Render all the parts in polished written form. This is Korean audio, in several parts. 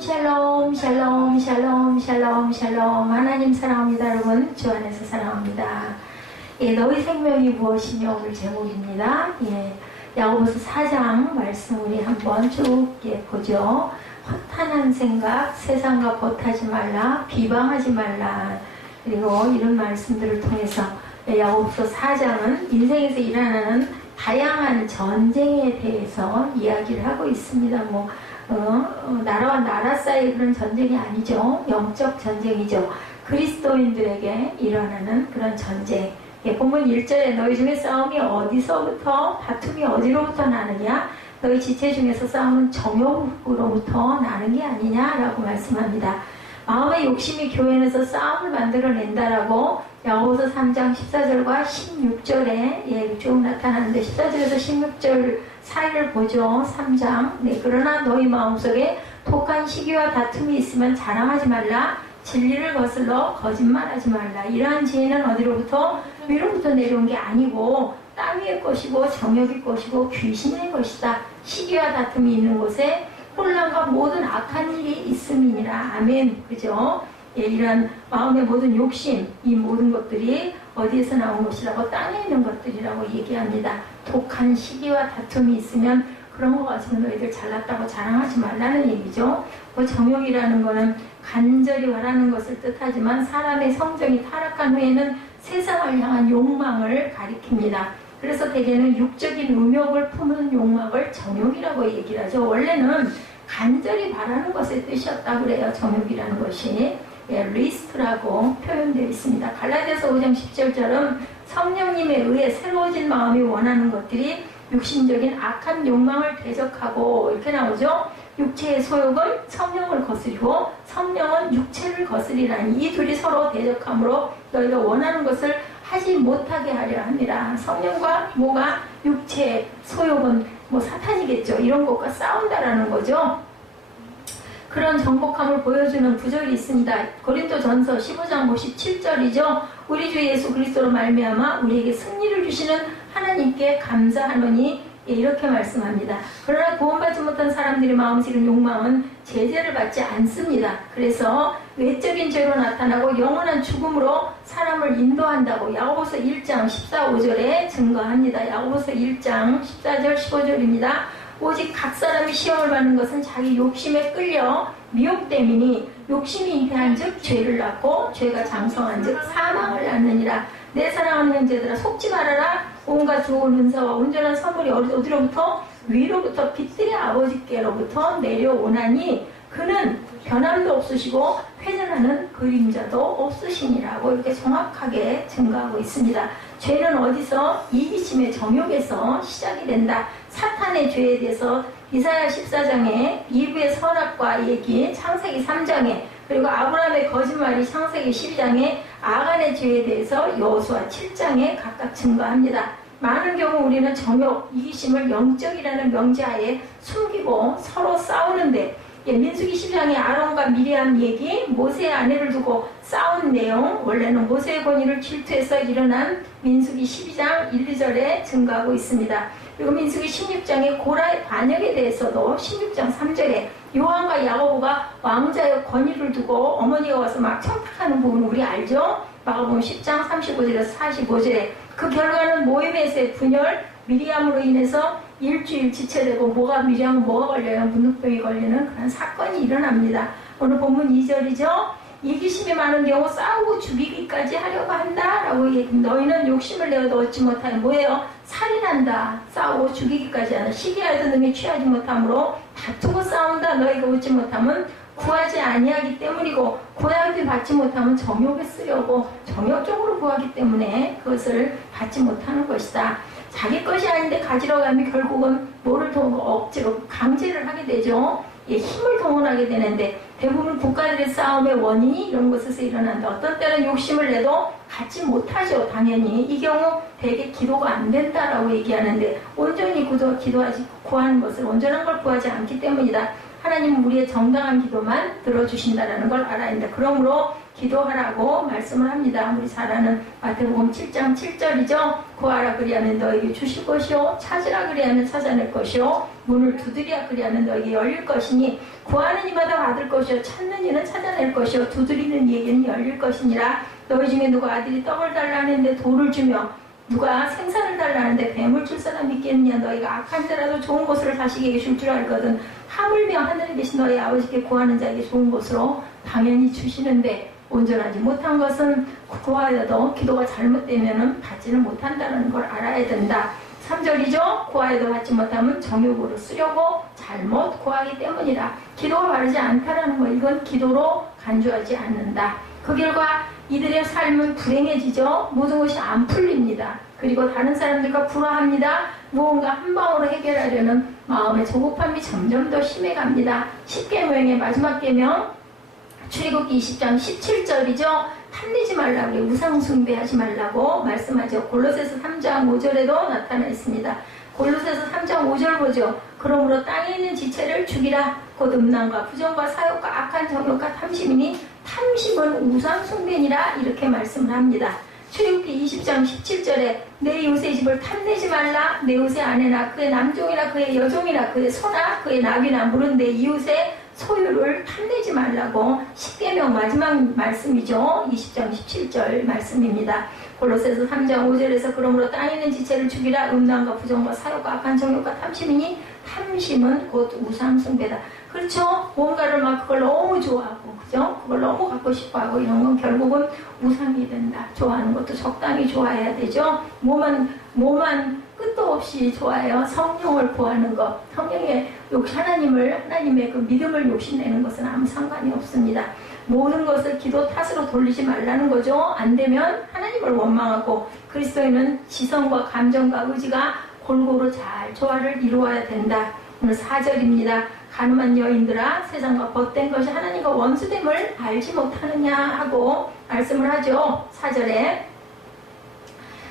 샬롬 샬롬 샬롬 샬롬 샬롬. 하나님 사랑합니다. 여러분 주 안에서 사랑합니다. 너희 생명이 무엇이며 오늘 제목입니다. 야고보서 4장 말씀 우리 한번 쭉 보죠. 허탄한 생각, 세상과 벗하지 말라, 비방하지 말라. 그리고 이런 말씀들을 통해서 야고보서 4장은 인생에서 일어나는 다양한 전쟁에 대해서 이야기를 하고 있습니다. 나라와 나라 사이의 그런 전쟁이 아니죠. 영적 전쟁이죠. 그리스도인들에게 일어나는 그런 전쟁. 본문 1절에 너희 중에 싸움이 어디서부터, 다툼이 어디로부터 나느냐? 너희 지체 중에서 싸움은 정욕으로부터 나는 게 아니냐라고 말씀합니다. 마음의 욕심이 교회 안에서 싸움을 만들어낸다라고 야고보서 3장 14절과 16절에 쭉 나타나는데 14절에서 16절 사이를 보죠. 3장. 그러나 너희 마음속에 독한 시기와 다툼이 있으면 자랑하지 말라. 진리를 거슬러 거짓말하지 말라. 이러한 지혜는 어디로부터? 위로부터 내려온 게 아니고 땅 위의 것이고 정욕의 것이고 귀신의 것이다. 시기와 다툼이 있는 곳에 혼란과 모든 악한 일이 있음이니라. 아멘. 그죠? 이런 마음의 모든 욕심, 이 모든 것들이 어디에서 나온 것이라고? 땅에 있는 것들이라고 얘기합니다. 독한 시기와 다툼이 있으면 그런 거 가지고 너희들 잘났다고 자랑하지 말라는 얘기죠. 정욕이라는 거는 간절히 바라는 것을 뜻하지만 사람의 성정이 타락한 후에는 세상을 향한 욕망을 가리킵니다. 그래서 대개는 육적인 음욕을 품은 욕망을 정욕이라고 얘기를 하죠. 원래는 간절히 바라는 것의 뜻이었다고 그래요. 정욕이라는 것이. 리스트라고 표현되어 있습니다. 갈라디아서 5장 17절은 성령님에 의해 새로워진 마음이 원하는 것들이 육신적인 악한 욕망을 대적하고 이렇게 나오죠. 육체의 소욕은 성령을 거스리고 성령은 육체를 거스리라니 이 둘이 서로 대적함으로 너희가 원하는 것을 하지 못하게 하려 합니다. 성령과 뭐가? 육체의 소욕은 사탄이겠죠. 이런 것과 싸운다라는 거죠. 그런 정복함을 보여주는 구절이 있습니다. 고린도전서 15장 57절이죠. 우리 주 예수 그리스도로 말미암아 우리에게 승리를 주시는 하나님께 감사하노니 이렇게 말씀합니다. 그러나 구원받지 못한 사람들의 마음속의 욕망은 제재를 받지 않습니다. 그래서 외적인 죄로 나타나고 영원한 죽음으로 사람을 인도한다고 야고보서 1장 14, 15절에 증거합니다. 야고보서 1장 14절 15절입니다. 오직 각 사람이 시험을 받는 것은 자기 욕심에 끌려 미혹됨이니 욕심이 잉태한 즉 죄를 낳고 죄가 장성한 즉 사망을 낳느니라. 내 사랑하는 형제들아 속지 말아라. 온갖 좋은 은사와 온전한 선물이 어디로부터? 위로부터 빛들의 아버지께로부터 내려오나니 그는 변함도 없으시고 회전하는 그림자도 없으시니라고 이렇게 정확하게 증거하고 있습니다. 죄는 어디서? 이기심의 정욕에서 시작이 된다. 사탄의 죄에 대해서 이사야 14장에 이브의 선악과 얘기, 창세기 3장에 그리고 아브라함의 거짓말이 창세기 12장에 아간의 죄에 대해서 여호수아 7장에 각각 증거합니다. 많은 경우 우리는 정욕, 이기심을 영적이라는 명제하에 숨기고 서로 싸우는데 민수기 12장에 아론과 미리암 얘기, 모세의 아내를 두고 싸운 내용, 원래는 모세의 권위를 질투해서 일어난 민수기 12장 1, 2절에 증거하고 있습니다. 그리고 민수기 16장에 고라의 반역에 대해서도 16장 3절에 요한과 야고보가 왕자의 권위를 두고 어머니가 와서 막 청탁하는 부분 우리 알죠? 마가복음 10장 35절에서 45절에 그 결과는 모임에서의 분열, 미리암으로 인해서 일주일 지체되고 미리암은 뭐가 걸려요? 문둥병이 걸리는 그런 사건이 일어납니다. 오늘 본문 2절이죠. 이기심이 많은 경우 싸우고 죽이기까지 하려고 한다라고 얘기합니다. 너희는 욕심을 내어도 얻지 못하여 뭐예요? 살인한다. 싸우고 죽이기까지 하는 시기하여도 능히 취하지 못함으로 다투고 싸운다. 너희가 얻지 못하면 구하지 아니하기 때문이고 구하지 받지 못하면 정욕에 쓰려고 정욕적으로 구하기 때문에 그것을 받지 못하는 것이다. 자기 것이 아닌데 가지러 가면 결국은 뭐를 억지로 강제를 하게 되죠. 힘을 동원하게 되는데 대부분 국가들의 싸움의 원인이 이런 곳에서 일어난다. 어떤 때는 욕심을 내도 갖지 못하죠. 당연히 이 경우 대개 기도가 안 된다라고 얘기하는데 온전히 구하는 것을 온전한 걸 구하지 않기 때문이다. 하나님은 우리의 정당한 기도만 들어주신다는 걸 알아야 한다. 그러므로 기도하라고 말씀을 합니다. 우리 잘 아는 마태복음 7장 7절이죠. 구하라 그리하면 너에게 주실 것이요 찾으라 그리하면 찾아낼 것이요 문을 두드리라 그리하면 너에게 열릴 것이니 구하는 이마다 받을 것이요 찾는 이는 찾아낼 것이요 두드리는 이에게는 열릴 것이니라. 너희 중에 누가 아들이 떡을 달라 하는데 돌을 주며 누가 생선을 달라 하는데 뱀을 줄 사람이 있겠느냐. 너희가 악한 자라도 좋은 것으로 자식에게 줄 줄 알거든 하물며 하늘에 계신 너희 아버지께 구하는 자에게 좋은 것으로 당연히 주시는데 온전하지 못한 것은 구하여도 기도가 잘못되면 받지는 못한다는 걸 알아야 된다. 3절이죠. 구하여도 받지 못하면 정욕으로 쓰려고 잘못 구하기 때문이라. 기도가 바르지 않다라는 거, 이건 기도로 간주하지 않는다. 그 결과 이들의 삶은 불행해지죠. 모든 것이 안 풀립니다. 그리고 다른 사람들과 불화합니다. 무언가 한 방으로 해결하려는 마음의 조급함이 점점 더 심해갑니다. 10계명의 마지막 계명 출애굽기 20장 17절이죠. 탐내지 말라고, 우상 숭배하지 말라고 말씀하죠. 골로새서 3장 5절에도 나타나 있습니다. 골로새서 3장 5절 보죠. 그러므로 땅에 있는 지체를 죽이라. 곧 음란과 부정과 사욕과 악한 정욕과 탐심이니 탐심은 우상 숭배니라. 이렇게 말씀을 합니다. 출애굽기 20장 17절에 내 이웃의 집을 탐내지 말라. 내 이웃의 아내나 그의 남종이나 그의 여종이나 그의 소나 그의 낙이나 물은 내 이웃의 소유를 탐내지 말라고 10계명 마지막 말씀이죠. 20장 17절 말씀입니다. 골로새서 3장 5절에서 그러므로 땅에 있는 지체를 죽이라. 음란과 부정과 사욕과 악한 정욕과 탐심이니 탐심은 곧 우상 숭배다. 그렇죠? 뭔가를 막 그걸 너무 좋아하고, 그죠? 그걸 너무 갖고 싶어하고 이런 건 결국은 우상이 된다. 좋아하는 것도 적당히 좋아해야 되죠. 뭐만 끝도 없이 좋아해요. 성령을 구하는 것, 성령의 하나님의 그 믿음을 욕심내는 것은 아무 상관이 없습니다. 모든 것을 기도 탓으로 돌리지 말라는 거죠. 안 되면 하나님을 원망하고 그리스도인은 지성과 감정과 의지가 골고루 잘 조화를 이루어야 된다. 오늘 4절입니다. 가늠한 여인들아 세상과 벗된 것이 하나님과 원수됨을 알지 못하느냐 하고 말씀을 하죠. 4절에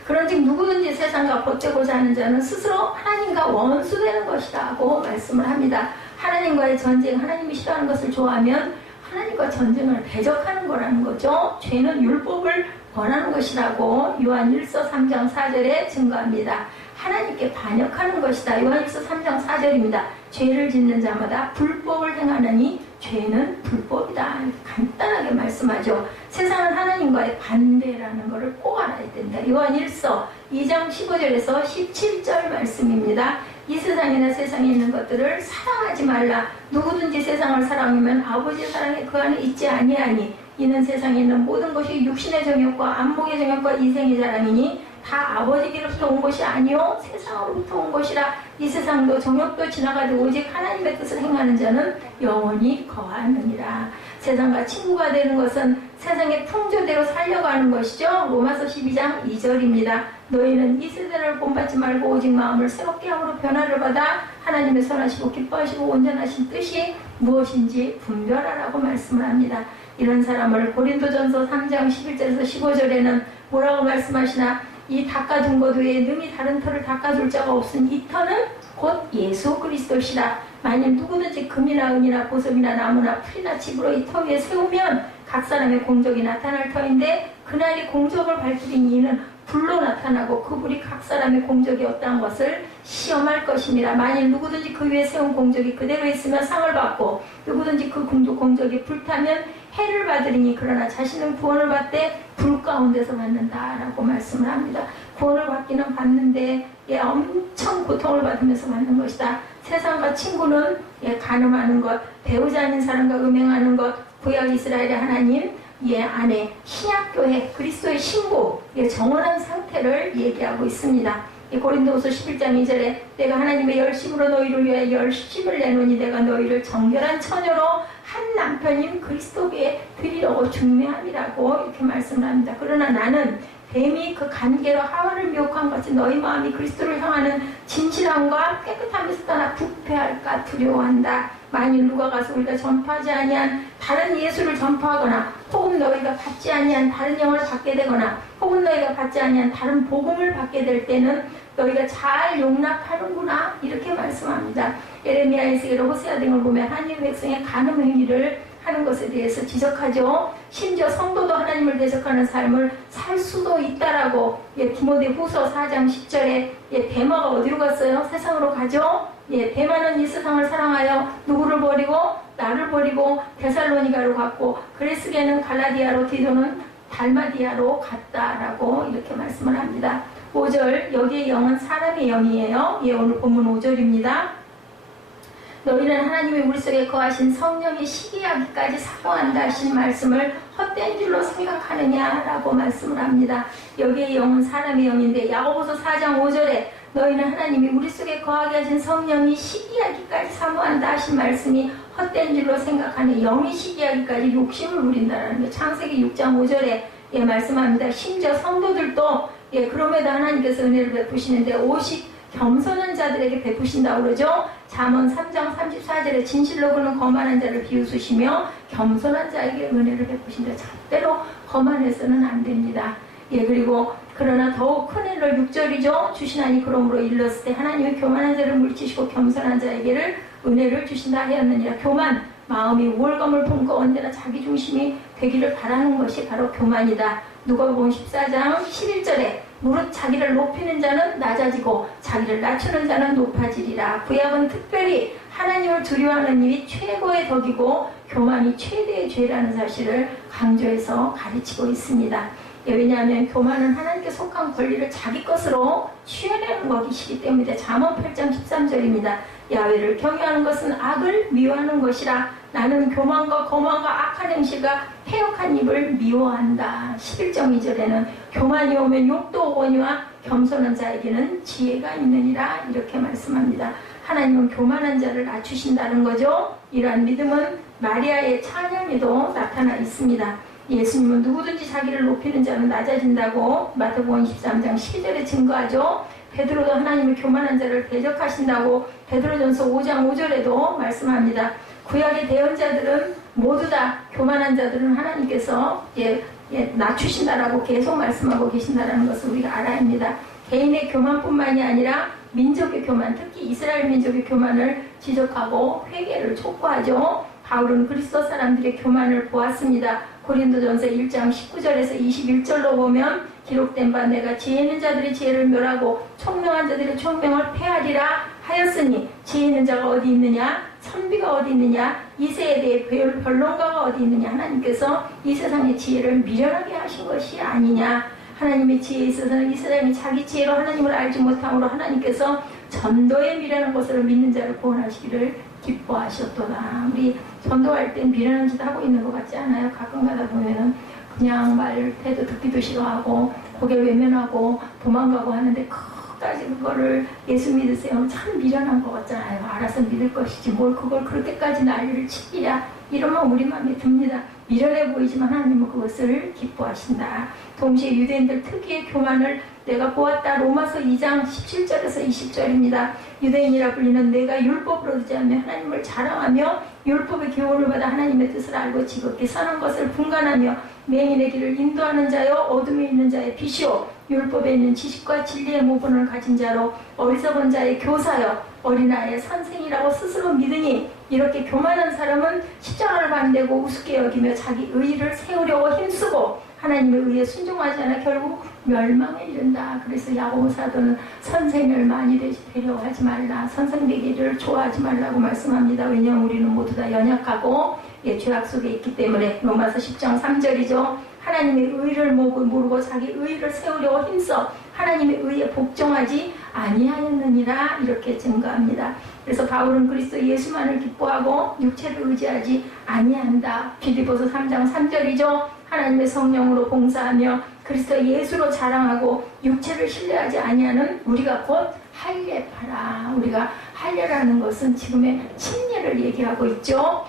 그런즉 누구든지 세상과 벗되고자 하는 자는 스스로 하나님과 원수되는 것이라고 말씀을 합니다. 하나님과의 전쟁, 하나님이 싫어하는 것을 좋아하면 하나님과 전쟁을 대적하는 거라는 거죠. 죄는 율법을 권하는 것이라고 요한1서 3장 4절에 증거합니다. 하나님께 반역하는 것이다. 요한1서 3장 4절입니다. 죄를 짓는 자마다 불법을 행하느니 죄는 불법이다. 간단하게 말씀하죠. 세상은 하나님과의 반대라는 것을 꼭 알아야 된다. 요한1서 2장 15절에서 17절 말씀입니다. 이 세상이나 세상에 있는 것들을 사랑하지 말라. 누구든지 세상을 사랑하면 아버지의 사랑이 그 안에 있지 아니하니 이는 세상에 있는 모든 것이 육신의 정욕과 안목의 정욕과 이생의 자랑이니 다 아버지께로부터 온 것이 아니요 세상으로부터 온 것이라. 이 세상도 정욕도 지나가도 오직 하나님의 뜻을 행하는 자는 영원히 거하느니라. 세상과 친구가 되는 것은 세상의 풍조대로 살려가는 것이죠. 로마서 12장 2절입니다. 너희는 이 세대를 본받지 말고 오직 마음을 새롭게 함으로 변화를 받아 하나님의 선하시고 기뻐하시고 온전하신 뜻이 무엇인지 분별하라고 말씀을 합니다. 이런 사람을 고린도전서 3장 11절에서 15절에는 뭐라고 말씀하시나? 이 닦아준 것 외에 능히 다른 터를 닦아줄 자가 없으니 이 터는 곧 예수 그리스도시라. 만일 누구든지 금이나 은이나 보석이나 나무나 풀이나 집으로 이 터 위에 세우면 각 사람의 공적이 나타날 터인데 그날이 공적을 밝히린 이는 불로 나타나고 그 불이 각 사람의 공적이 어떠한 것을 시험할 것입니다. 만일 누구든지 그 위에 세운 공적이 그대로 있으면 상을 받고 누구든지 그 공적이 불타면 해를 받으리니 그러나 자신은 구원을 받되 불 가운데서 받는다라고 말씀을 합니다. 구원을 받기는 받는데 엄청 고통을 받으면서 받는 것이다. 세상과 친구는 간음하는 것, 배우자 아닌 사람과 음행하는 것, 구약 이스라엘의 하나님 안에 신약교회 그리스도의 신부 정원한 상태를 얘기하고 있습니다. 고린도후서 11장 2절에 내가 하나님의 열심으로 너희를 위하여 열심을 내노니 내가 너희를 정결한 처녀로 한 남편인 그리스도께 드리려고 중매함이라고 이렇게 말씀을 합니다. 그러나 나는 뱀이 그 간계로 하와를 미혹한 것이 너희 마음이 그리스도를 향하는 진실함과 깨끗함에서 떠나 부패할까 두려워한다. 만일 누가 가서 우리가 전파하지 아니한 다른 예수를 전파하거나 혹은 너희가 받지 아니한 다른 영을 받게 되거나 혹은 너희가 받지 아니한 다른 복음을 받게 될 때는 너희가 잘 용납하는구나 이렇게 말씀합니다. 예레미야 에스겔 호세아 등을 보면 하나님 백성의 간음 행위를 하는 것에 대해서 지적하죠. 심지어 성도도 하나님을 대적하는 삶을 살 수도 있다라고 디모데 후서 4장 10절에 데마가 어디로 갔어요? 세상으로 가죠. 데마는 이 세상을 사랑하여 누구를 버리고 나를 버리고 데살로니가로 갔고 그레스게는 갈라디아로 디도는 달마디아로 갔다라고 이렇게 말씀을 합니다. 5절 여기의 영은 사람의 영이에요. 오늘 본문 5절입니다. 너희는 하나님이 우리 속에 거하신 성령이 시기하기까지 사모한다 하신 말씀을 헛된 줄로 생각하느냐라고 말씀을 합니다. 여기의 영은 사람의 영인데 야고보서 4장 5절에 너희는 하나님이 우리 속에 거하게 하신 성령이 시기하기까지 사모한다 하신 말씀이 헛된 줄로 생각하는 영이 시기하기까지 욕심을 부린다는 게 창세기 6장 5절에 말씀합니다. 심지어 성도들도 그럼에도 하나님께서 은혜를 베푸시는데 오직 겸손한 자들에게 베푸신다고 그러죠. 잠언 3장 34절에 진실로 그는 거만한 자를 비웃으시며 겸손한 자에게 은혜를 베푸신다. 절대로 거만해서는 안 됩니다. 그리고 그러나 더욱 큰 일을 6절이죠. 주시나니 그러므로 일렀을 때 하나님이 교만한 자를 물리치시고 겸손한 자에게를 은혜를 주신다 하였느니라. 교만, 마음이 우월감을 품고 언제나 자기 중심이 되기를 바라는 것이 바로 교만이다. 누가복음 14장 11절에 무릇 자기를 높이는 자는 낮아지고 자기를 낮추는 자는 높아지리라. 구약은 특별히 하나님을 두려워하는 일이 최고의 덕이고 교만이 최대의 죄라는 사실을 강조해서 가르치고 있습니다. 왜냐하면 교만은 하나님께 속한 권리를 자기 것으로 취해내는 것이기 때문에 잠언 8장 13절입니다. 야훼를 경외하는 것은 악을 미워하는 것이라. 나는 교만과 거만과 악한 행실과 패역한 입을 미워한다. 11장 2절에는 교만이 오면 욕도 오거니와 겸손한 자에게는 지혜가 있느니라 이렇게 말씀합니다. 하나님은 교만한 자를 낮추신다는 거죠. 이러한 믿음은 마리아의 찬양에도 나타나 있습니다. 예수님은 누구든지 자기를 높이는 자는 낮아진다고 마태복음 23장 12절에 증거하죠. 베드로도 하나님의 교만한 자를 대적하신다고 베드로전서 5장 5절에도 말씀합니다. 구약의 대언자들은 모두 다 교만한 자들은 하나님께서 낮추신다라고 계속 말씀하고 계신다라는 것을 우리가 알아야 합니다. 개인의 교만뿐만이 아니라 민족의 교만, 특히 이스라엘 민족의 교만을 지적하고 회개를 촉구하죠. 바울은 그리스도 사람들의 교만을 보았습니다. 고린도전서 1장 19절에서 21절로 보면 기록된 바 내가 지혜 있는 자들의 지혜를 멸하고 총명한 자들의 총명을 폐하리라 하였으니 지혜 있는 자가 어디 있느냐? 선비가 어디 있느냐? 이 세대의 변론가가 어디 있느냐? 하나님께서 이 세상의 지혜를 미련하게 하신 것이 아니냐? 하나님의 지혜에 있어서는 이 사람이 자기 지혜로 하나님을 알지 못함으로 하나님께서 전도에 미련한 것으로 믿는 자를 구원하시기를 기뻐하셨도다. 우리 전도할 땐 미련한 짓 하고 있는 것 같지 않아요? 가끔 가다 보면은 그냥 말 태도 듣기도 싫어하고 고개 외면하고 도망가고 하는데 끝까지 그거를 예수 믿으세요. 참 미련한 것 같잖아요. 알아서 믿을 것이지 뭘 그걸 그렇게까지 난리를 치기야. 이러면 우리 마음에 듭니다. 미련해 보이지만 하나님은 그것을 기뻐하신다. 동시에 유대인들 특유의 교만을 내가 보았다. 로마서 2장 17절에서 20절입니다. 유대인이라 불리는 내가 율법으로 되지 않으며 하나님을 자랑하며 율법의 교훈을 받아 하나님의 뜻을 알고 지극히 선한 것을 분간하며 맹인의 길을 인도하는 자요 어둠에 있는 자의 빛이요 율법에 있는 지식과 진리의 모분을 가진 자로 어리석은 자의 교사요 어린아이의 선생이라고 스스로 믿으니 이렇게 교만한 사람은 십자가를 반대고 우습게 여기며 자기 의의를 세우려고 힘쓰고 하나님의 의에 순종하지 않아 결국 멸망에 이른다. 그래서 야고보 사도는 선생을 많이 되려고 하지 말라. 선생 되기를 좋아하지 말라고 말씀합니다. 왜냐하면 우리는 모두 다 연약하고 죄악 속에 있기 때문에. 로마서 10장 3절이죠. 하나님의 의를 모르고 자기 의를 세우려고 힘써 하나님의 의에 복종하지 아니하였느니라 이렇게 증거합니다. 그래서 바울은 그리스도 예수만을 기뻐하고 육체를 의지하지 아니한다. 빌립보서 3장 3절이죠. 하나님의 성령으로 봉사하며 그리스도 예수로 자랑하고 육체를 신뢰하지 아니하는 우리가 곧 할례파라. 우리가 할례라는 것은 지금의 침례를 얘기하고 있죠.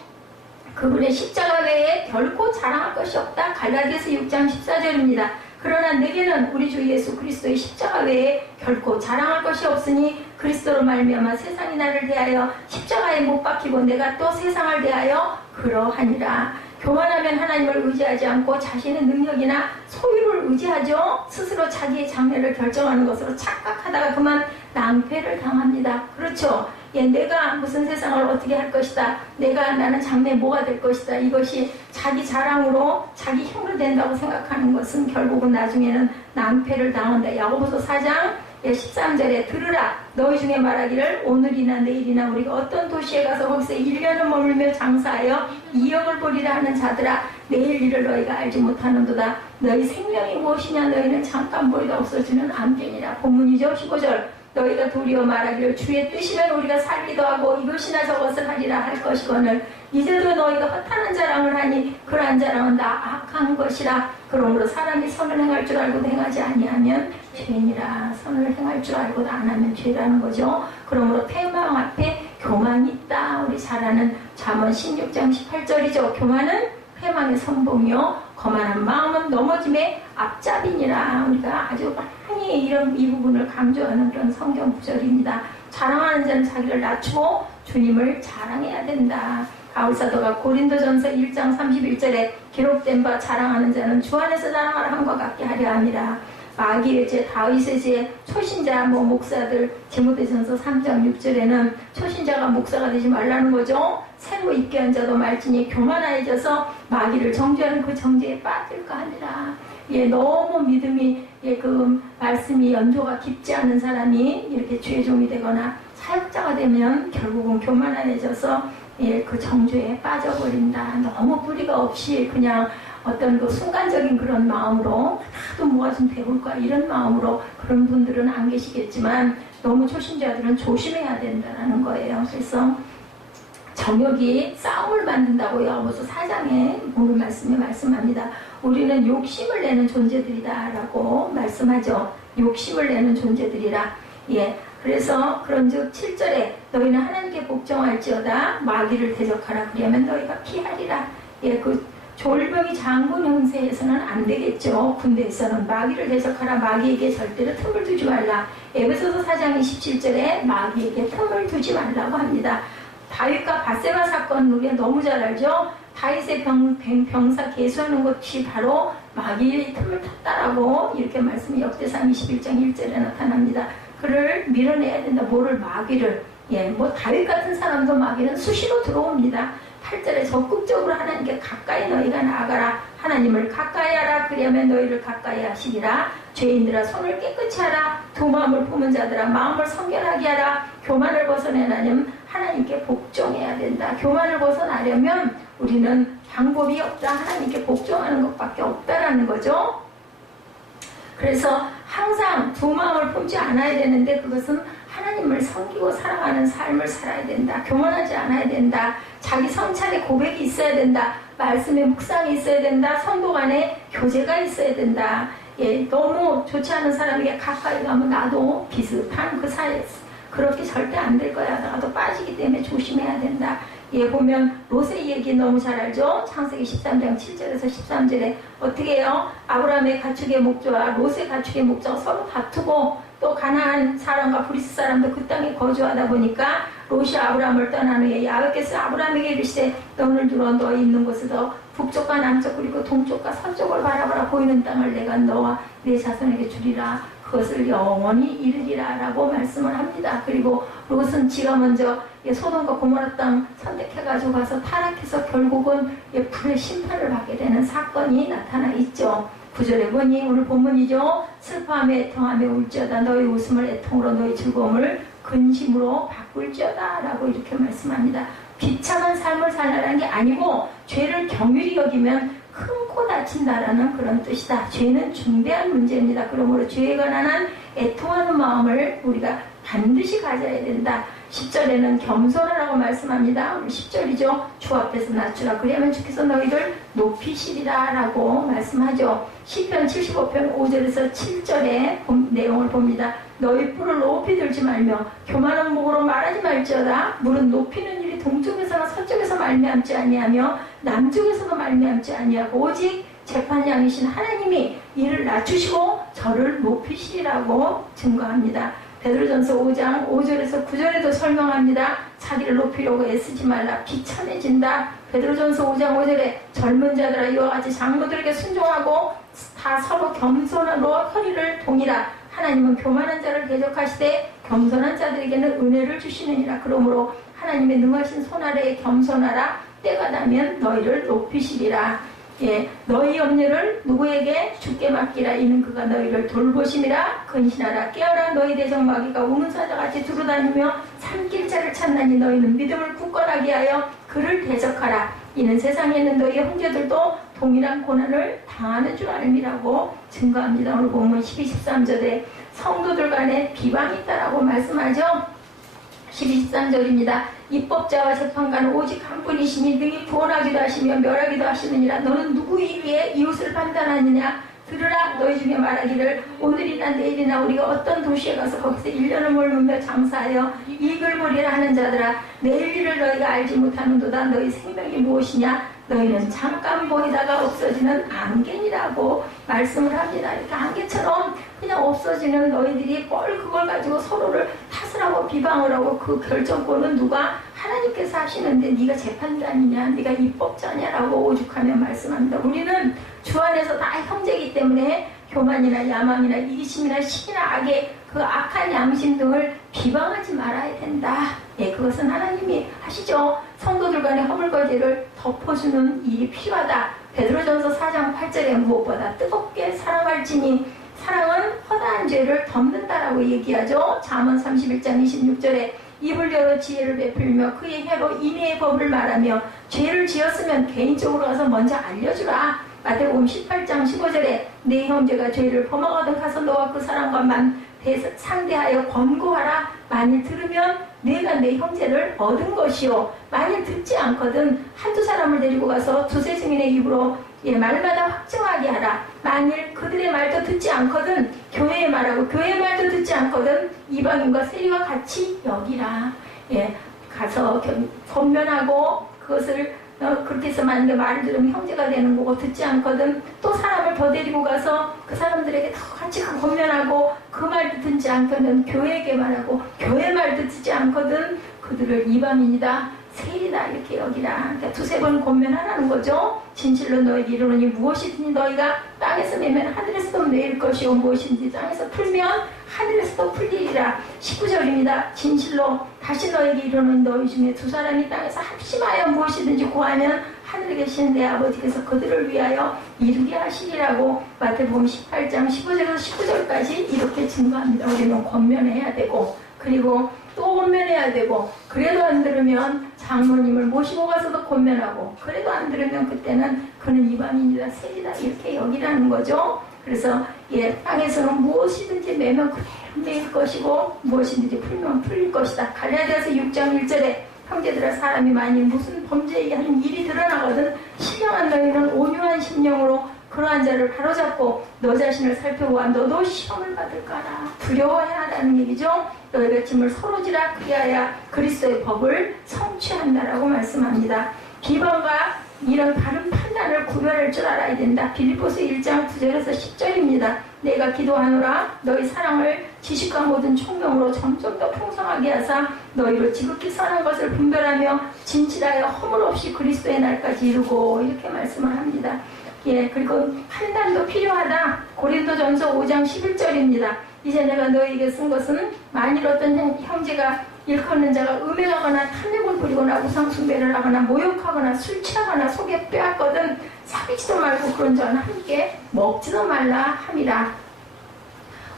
그분의 십자가 외에 결코 자랑할 것이 없다. 갈라디아서 6장 14절입니다. 그러나 내게는 우리 주 예수 그리스도의 십자가 외에 결코 자랑할 것이 없으니 그 그리스도로 말미암아 세상이 나를 대하여 십자가에 못 박히고 내가 또 세상을 대하여 그러하니라. 교만하면 하나님을 의지하지 않고 자신의 능력이나 소유를 의지하죠. 스스로 자기의 장래를 결정하는 것으로 착각하다가 그만 낭패를 당합니다. 그렇죠. 예, 내가 무슨 세상을 어떻게 할 것이다. 나는 장래에 뭐가 될 것이다. 이것이 자기 자랑으로 자기 힘으로 된다고 생각하는 것은 결국은 나중에는 낭패를 당한다. 야고보서 4장 13절에 들으라. 너희 중에 말하기를 오늘이나 내일이나 우리가 어떤 도시에 가서 거기서 1년을 머물며 장사하여 2억을 벌이라 하는 자들아, 내일 일을 너희가 알지 못하는도다. 너희 생명이 무엇이냐. 너희는 잠깐 보이다 없어지는 안개니라. 본문이죠. 15절. 너희가 도리어 말하기를 주의 뜻이면 우리가 살기도 하고 이것이나 저것을 하리라 할 것이거늘 이제도 너희가 허탄한 자랑을 하니 그러한 자랑은 다 악한 것이라. 그러므로 사람이 선을 행할 줄 알고도 행하지 아니하면 죄니라. 선을 행할 줄 알고도 안 하면 죄라는 거죠. 그러므로 패망 앞에 교만이 있다. 우리 잘 아는 잠언 16장 18절이죠. 교만은 패망의 선봉이요 거만한 마음은 넘어짐의 앞잡이니라. 우리가 아주 많이 이 부분을 강조하는 그런 성경 구절입니다. 자랑하는 자는 자기를 낮추고 주님을 자랑해야 된다. 바울사도가 고린도전서 1장 31절에 기록된 바 자랑하는 자는 주 안에서 자랑하라 함과 같게 하려 함이라. 마귀의 죄, 다윗의 죄, 초신자, 목사들, 디모데전서 3장 6절에는 초신자가 목사가 되지 말라는 거죠. 새로 입교한 자도 말지니 교만하여져서 마귀를 정죄하는 그 정죄에 빠질까 하니라. 예, 너무 믿음이, 그 말씀이 연조가 깊지 않은 사람이 이렇게 죄종이 되거나 사역자가 되면 결국은 교만하여져서 그 정죄에 빠져버린다. 너무 뿌리가 없이 그냥 어떤 그 순간적인 그런 마음으로 나도 뭐가 좀 배울까 이런 마음으로 그런 분들은 안 계시겠지만 너무 초신자들은 조심해야 된다는 거예요. 그래서 정욕이 싸움을 만든다고 야고보서 4장에 오늘 말씀에 말씀합니다. 우리는 욕심을 내는 존재들이다 라고 말씀하죠. 욕심을 내는 존재들이라. 예. 그래서 그런즉 7절에 너희는 하나님께 복종할지어다 마귀를 대적하라. 그리하면 너희가 피하리라. 예, 그 졸병이 장군 형세에서는 안 되겠죠. 군대에서는 마귀를 대적하라. 마귀에게 절대로 틈을 두지 말라. 에베소서 4장 27절에 마귀에게 틈을 두지 말라고 합니다. 다윗과 바세바 사건 우리가 너무 잘 알죠. 다윗의 병사 계수하는 것이 바로 마귀의 틈을 탔다라고 이렇게 말씀이 역대상 21장 1절에 나타납니다. 그를 밀어내야 된다. 뭐를? 마귀를. 예, 다윗 같은 사람도 마귀는 수시로 들어옵니다. 8절에 적극적으로 하나님께 가까이 너희가 나아가라. 하나님을 가까이 하라. 그리하면 너희를 가까이 하시리라. 죄인들아 손을 깨끗이 하라. 두 마음을 품은 자들아 마음을 성결하게 하라. 교만을 벗어내려면 하나님께 복종해야 된다. 교만을 벗어나려면 우리는 방법이 없다. 하나님께 복종하는 것밖에 없다라는 거죠. 그래서 항상 두 마음을 품지 않아야 되는데 그것은 하나님을 섬기고 사랑하는 삶을 살아야 된다. 교만하지 않아야 된다. 자기 성찰의 고백이 있어야 된다. 말씀의 묵상이 있어야 된다. 성도 간에 교제가 있어야 된다. 예, 너무 좋지 않은 사람에게 가까이 가면 나도 비슷한 그 사이에서 그렇게 절대 안 될 거야. 나도 빠지기 때문에 조심해야 된다. 예, 보면 롯의 얘기 너무 잘 알죠? 창세기 13장 7절에서 13절에 어떻게 해요? 아브라함의 가축의 목자와 롯의 가축의 목자가 서로 다투고 또 가나안 사람과 브리스 사람도 그 땅에 거주하다 보니까 롯이 아브라함을 떠난 후에 야훼께서 아브라함에게 이르시되 너를 들어 너희 있는 곳에서 북쪽과 남쪽 그리고 동쪽과 서쪽을 바라보라. 보이는 땅을 내가 너와 내 자손에게 주리라. 그것을 영원히 이르리라 라고 말씀을 합니다. 그리고 롯은 지가 먼저 소돔과 고모라 땅 선택해가지고 가서 타락해서 결국은 불의 심판을 받게 되는 사건이 나타나 있죠. 9절에 보니 오늘 본문이죠. 슬퍼하며 애통하며 울지어다. 너희 웃음을 애통으로 너희 즐거움을 근심으로 바꿀지어다 라고 이렇게 말씀합니다. 비참한 삶을 살라는 게 아니고 죄를 경휼히 여기면 큰 코 다친다라는 그런 뜻이다. 죄는 중대한 문제입니다. 그러므로 죄에 관한 한 애통하는 마음을 우리가 반드시 가져야 된다. 10절에는 겸손하라고 말씀합니다. 우리 10절이죠. 주 앞에서 낮추라. 그러면 주께서 너희를 높이시리라 라고 말씀하죠. 시편 75편 5절에서 7절의 내용을 봅니다. 너희 뿔을 높이 들지 말며 교만한 목으로 말하지 말지어다. 물은 높이는 일이 동쪽에서나 서쪽에서 말미암지 아니하며 남쪽에서도 말미암지 아니하고 오직 재판장이신 하나님이 이를 낮추시고 저를 높이시라고 증거합니다. 베드로전서 5장 5절에서 9절에도 설명합니다. 자기를 높이려고 애쓰지 말라. 비참해진다. 베드로전서 5장 5절에 젊은 자들아 이와 같이 장로들에게 순종하고 다 서로 겸손으로 허리를 동이라. 하나님은 교만한 자를 대적하시되 겸손한 자들에게는 은혜를 주시느니라. 그러므로 하나님의 능하신 손 아래에 겸손하라. 때가 나면 너희를 높이시리라. 예, 너희 염려를 누구에게 주께 맡기라. 이는 그가 너희를 돌보심이라. 근신하라. 깨어라. 너희 대적 마귀가 우는 사자같이 두루다니며 산길자를 찾나니 너희는 믿음을 굳건하게 하여 그를 대적하라. 이는 세상에 있는 너희 형제들도 동일한 고난을 당하는 줄 알미라고 증거합니다. 오늘 보면 12, 13절에 성도들 간에 비방이 있다라고 말씀하죠. 12, 13절입니다. 입법자와 재판관은 오직 한 분이시니 능히 구원하기도 하시며 멸하기도 하시느니라. 너는 누구 위에 이웃을 판단하느냐. 들으라. 너희 중에 말하기를 오늘이나 내일이나 우리가 어떤 도시에 가서 거기서 1년을 머물며 장사하여 이익을 보리라 하는 자들아, 내일 일을 너희가 알지 못하는도다. 너희 생명이 무엇이냐. 너희는 잠깐 보이다가 없어지는 안개니라고 말씀을 합니다. 이렇게 안개처럼 그냥 없어지는 너희들이 뭘 그걸 가지고 서로를 탓을 하고 비방을 하고 그 결정권은 누가? 하나님께서 하시는데 네가 재판관이냐, 네가 입법자냐라고 오죽하며 말씀합니다. 우리는 주 안에서 다 형제이기 때문에 교만이나 야망이나 이기심이나 신이나 악의 그 악한 양심 등을 비방하지 말아야 된다. 예, 그것은 하나님이 하시죠. 성도들 간의 허물거지를 덮어주는 일이 필요하다. 베드로전서 4장 8절에 무엇보다 뜨겁게 사랑할지니 사랑은 허다한 죄를 덮는다라고 얘기하죠. 잠언 31장 26절에 입을 열어 지혜를 베풀며 그의 해로 인애의 법을 말하며 죄를 지었으면 개인적으로 가서 먼저 알려주라. 마태복음 18장 15절에 내 형제가 죄를 범하거든 가서 너와 그 사람과만 상대하여 권고하라. 만일 들으면 내가 내 형제를 얻은 것이요, 만일 듣지 않거든 한두 사람을 데리고 가서 두세 증인의 입으로 말마다 확증하게 하라. 만일 그들의 말도 듣지 않거든 교회의 말하고 교회의 말도 듣지 않거든 이방인과 세리와 같이 여기라. 예, 가서 권면하고 그것을 그렇게 해서 만약에 말을 들으면 형제가 되는 거고, 듣지 않거든 또 사람을 더 데리고 가서 그 사람들에게 더 같이 권면하고 그 말도 듣지 않거든 교회에게 말하고 교회 말도 듣지 않거든 그들을 이방인이다 세리다 이렇게 여기라. 그러니까 두세 번 권면하라는 거죠. 진실로 너에게 이르노니 무엇이든지 너희가 땅에서 내면 하늘에서도 내릴 것이요 무엇인지 땅에서 풀면 하늘에서도 풀리리라. 19절입니다. 진실로 다시 너에게 이르노니 너희 중에 두 사람이 땅에서 합심하여 무엇이든지 구하면 하늘에 계신 내 아버지께서 그들을 위하여 이루게 하시리라고 마태복음 18장 15절에서 19절까지 이렇게 증거합니다. 우리는 권면해야 되고 그리고 또 권면해야 되고, 그래도 안 들으면 장로님을 모시고 가서도 권면하고, 그래도 안 들으면 그때는 그는 이방인이다 세리다 이렇게 여기라는 거죠. 그래서 땅에서는 무엇이든지 매면 그대로 매일 것이고 무엇이든지 풀면 풀릴 것이다. 갈라디아서 6장 1절에 형제들아 사람이 만일 무슨 범죄에 하는 일이 드러나거든 신령한 너희는 온유한 심령으로 그러한 자를 바로잡고 너 자신을 살펴보아 너도 시험을 받을까라. 두려워해야 한다는 얘기죠. 너희가 짐을 서로 지라. 그리하여 그리스도의 법을 성취한다라고 말씀합니다. 비방과 이런 다른 판단을 구별할 줄 알아야 된다. 빌립보서 1장 9절에서 10절입니다. 내가 기도하노라. 너희 사랑을 지식과 모든 총명으로 점점 더 풍성하게 하사 너희로 지극히 선한 것을 분별하며 진실하여 허물 없이 그리스도의 날까지 이루고 이렇게 말씀을 합니다. 그리고 판단도 필요하다. 고린도전서 5장 11절입니다. 이제 내가 너희에게 쓴 것은 만일 어떤 형제가 일컫는 자가 음행하거나 탐욕을 부리거나 우상숭배를 하거나 모욕하거나 술 취하거나 속에 빼앗거든 사귀지도 말고 그런 자는 함께 먹지도 말라 함이라.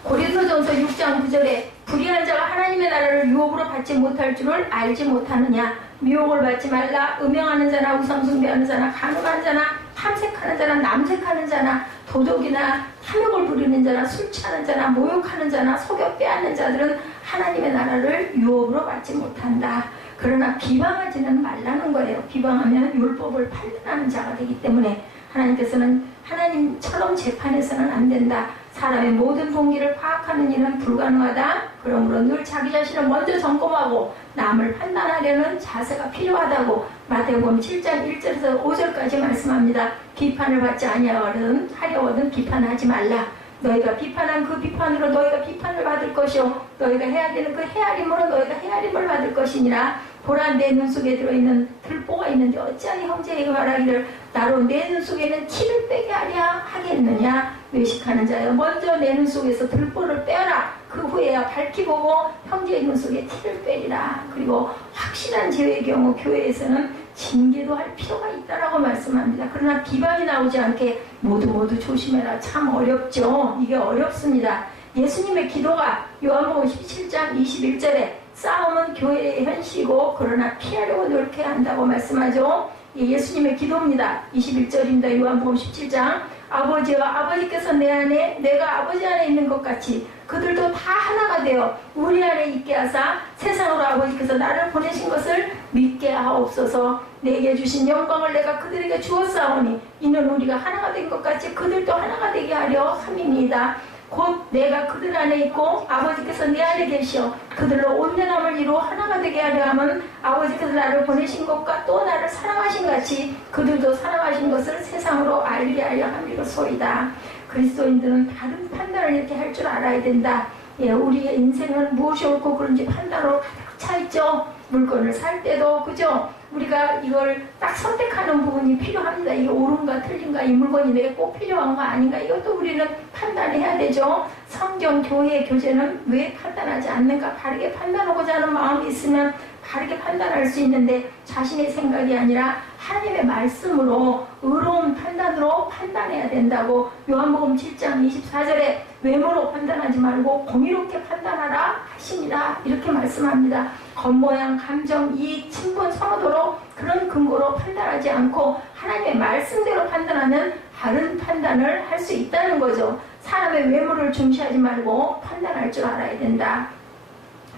고린도전서 6장 9절에 불의한 자가 하나님의 나라를 유혹으로 받지 못할 줄을 알지 못하느냐. 미혹을 받지 말라. 음행하는 자나 우상숭배하는 자나 간음하는 자나 탐색하는 자나 남색하는 자나 도둑이나 탐욕을 부리는 자나 술 취하는 자나 모욕하는 자나 속여 빼앗는 자들은 하나님의 나라를 유혹으로 받지 못한다. 그러나 비방하지는 말라는 거예요. 비방하면 율법을 판단하는 자가 되기 때문에 하나님께서는 하나님처럼 재판해서는 안 된다. 사람의 모든 본기를 파악하는 일은 불가능하다. 그러므로 늘 자기 자신을 먼저 점검하고 남을 판단하려는 자세가 필요하다고 마태복음 7장 1절에서 5절까지 말씀합니다. 비판을 받지 아니하거든 하려거든 비판하지 말라. 너희가 비판한 그 비판으로 너희가 비판을 받을 것이요 너희가 해야 되는 그 헤아림으로 너희가 헤아림을 받을 것이니라. 보라 내 눈 속에 들어있는 들보가 있는데 어찌하니 형제에게 말하기를 나로 내 눈 속에는 티를 빼게 하랴 하겠느냐. 외식하는 자여 먼저 내 눈 속에서 들보를 빼라. 그 후에야 밝히 보고 형제의 눈 속에 티를 빼리라. 그리고 확실한 죄의 경우 교회에서는 징계도 할 필요가 있다라고 말씀합니다. 그러나 비방이 나오지 않게 모두 조심해라. 참 어렵죠. 이게 어렵습니다. 예수님의 기도가 요한복음 17장 21절에 싸움은 교회의 현실이고 그러나 피하려고 노력해야 한다고 말씀하죠. 예수님의 기도입니다. 21절입니다. 요한복음 17장 아버지와 아버지께서 내 안에 내가 아버지 안에 있는 것 같이 그들도 다 하나가 되어 우리 안에 있게 하사 세상으로 아버지께서 나를 보내신 것을 믿게 하옵소서. 내게 주신 영광을 내가 그들에게 주었사오니 이는 우리가 하나가 된 것 같이 그들도 하나가 되게 하려 함입니다. 곧 내가 그들 안에 있고 아버지께서 내 안에 계시어 그들로 온전함을 이루어 하나가 되게 하려 함은 아버지께서 나를 보내신 것과 또 나를 사랑하신 같이 그들도 사랑하신 것을 세상으로 알게 하려 함이로소이다. 그리스도인들은 다른 판단을 이렇게 할 줄 알아야 된다. 우리의 인생은 무엇이 옳고 그른지 판단으로 가득 차 있죠. 물건을 살 때도 그죠? 우리가 이걸 딱 선택하는 부분이 필요합니다. 이게 옳은가 틀린가, 이 물건이 내게 꼭 필요한가 아닌가, 이것도 우리는 판단해야 되죠. 성경, 교회, 교제는 왜 판단하지 않는가? 바르게 판단하고자 하는 마음이 있으면 바르게 판단할 수 있는데 자신의 생각이 아니라 하나님의 말씀으로 의로운 판단으로 판단해야 된다고 요한복음 7장 24절에 외모로 판단하지 말고 공의롭게 판단하라 하십니다. 이렇게 말씀합니다. 겉모양, 감정, 이익, 친분, 선호도로 그런 근거로 판단하지 않고 하나님의 말씀대로 판단하면 바른 판단을 할 수 있다는 거죠. 사람의 외모를 중시하지 말고 판단할 줄 알아야 된다.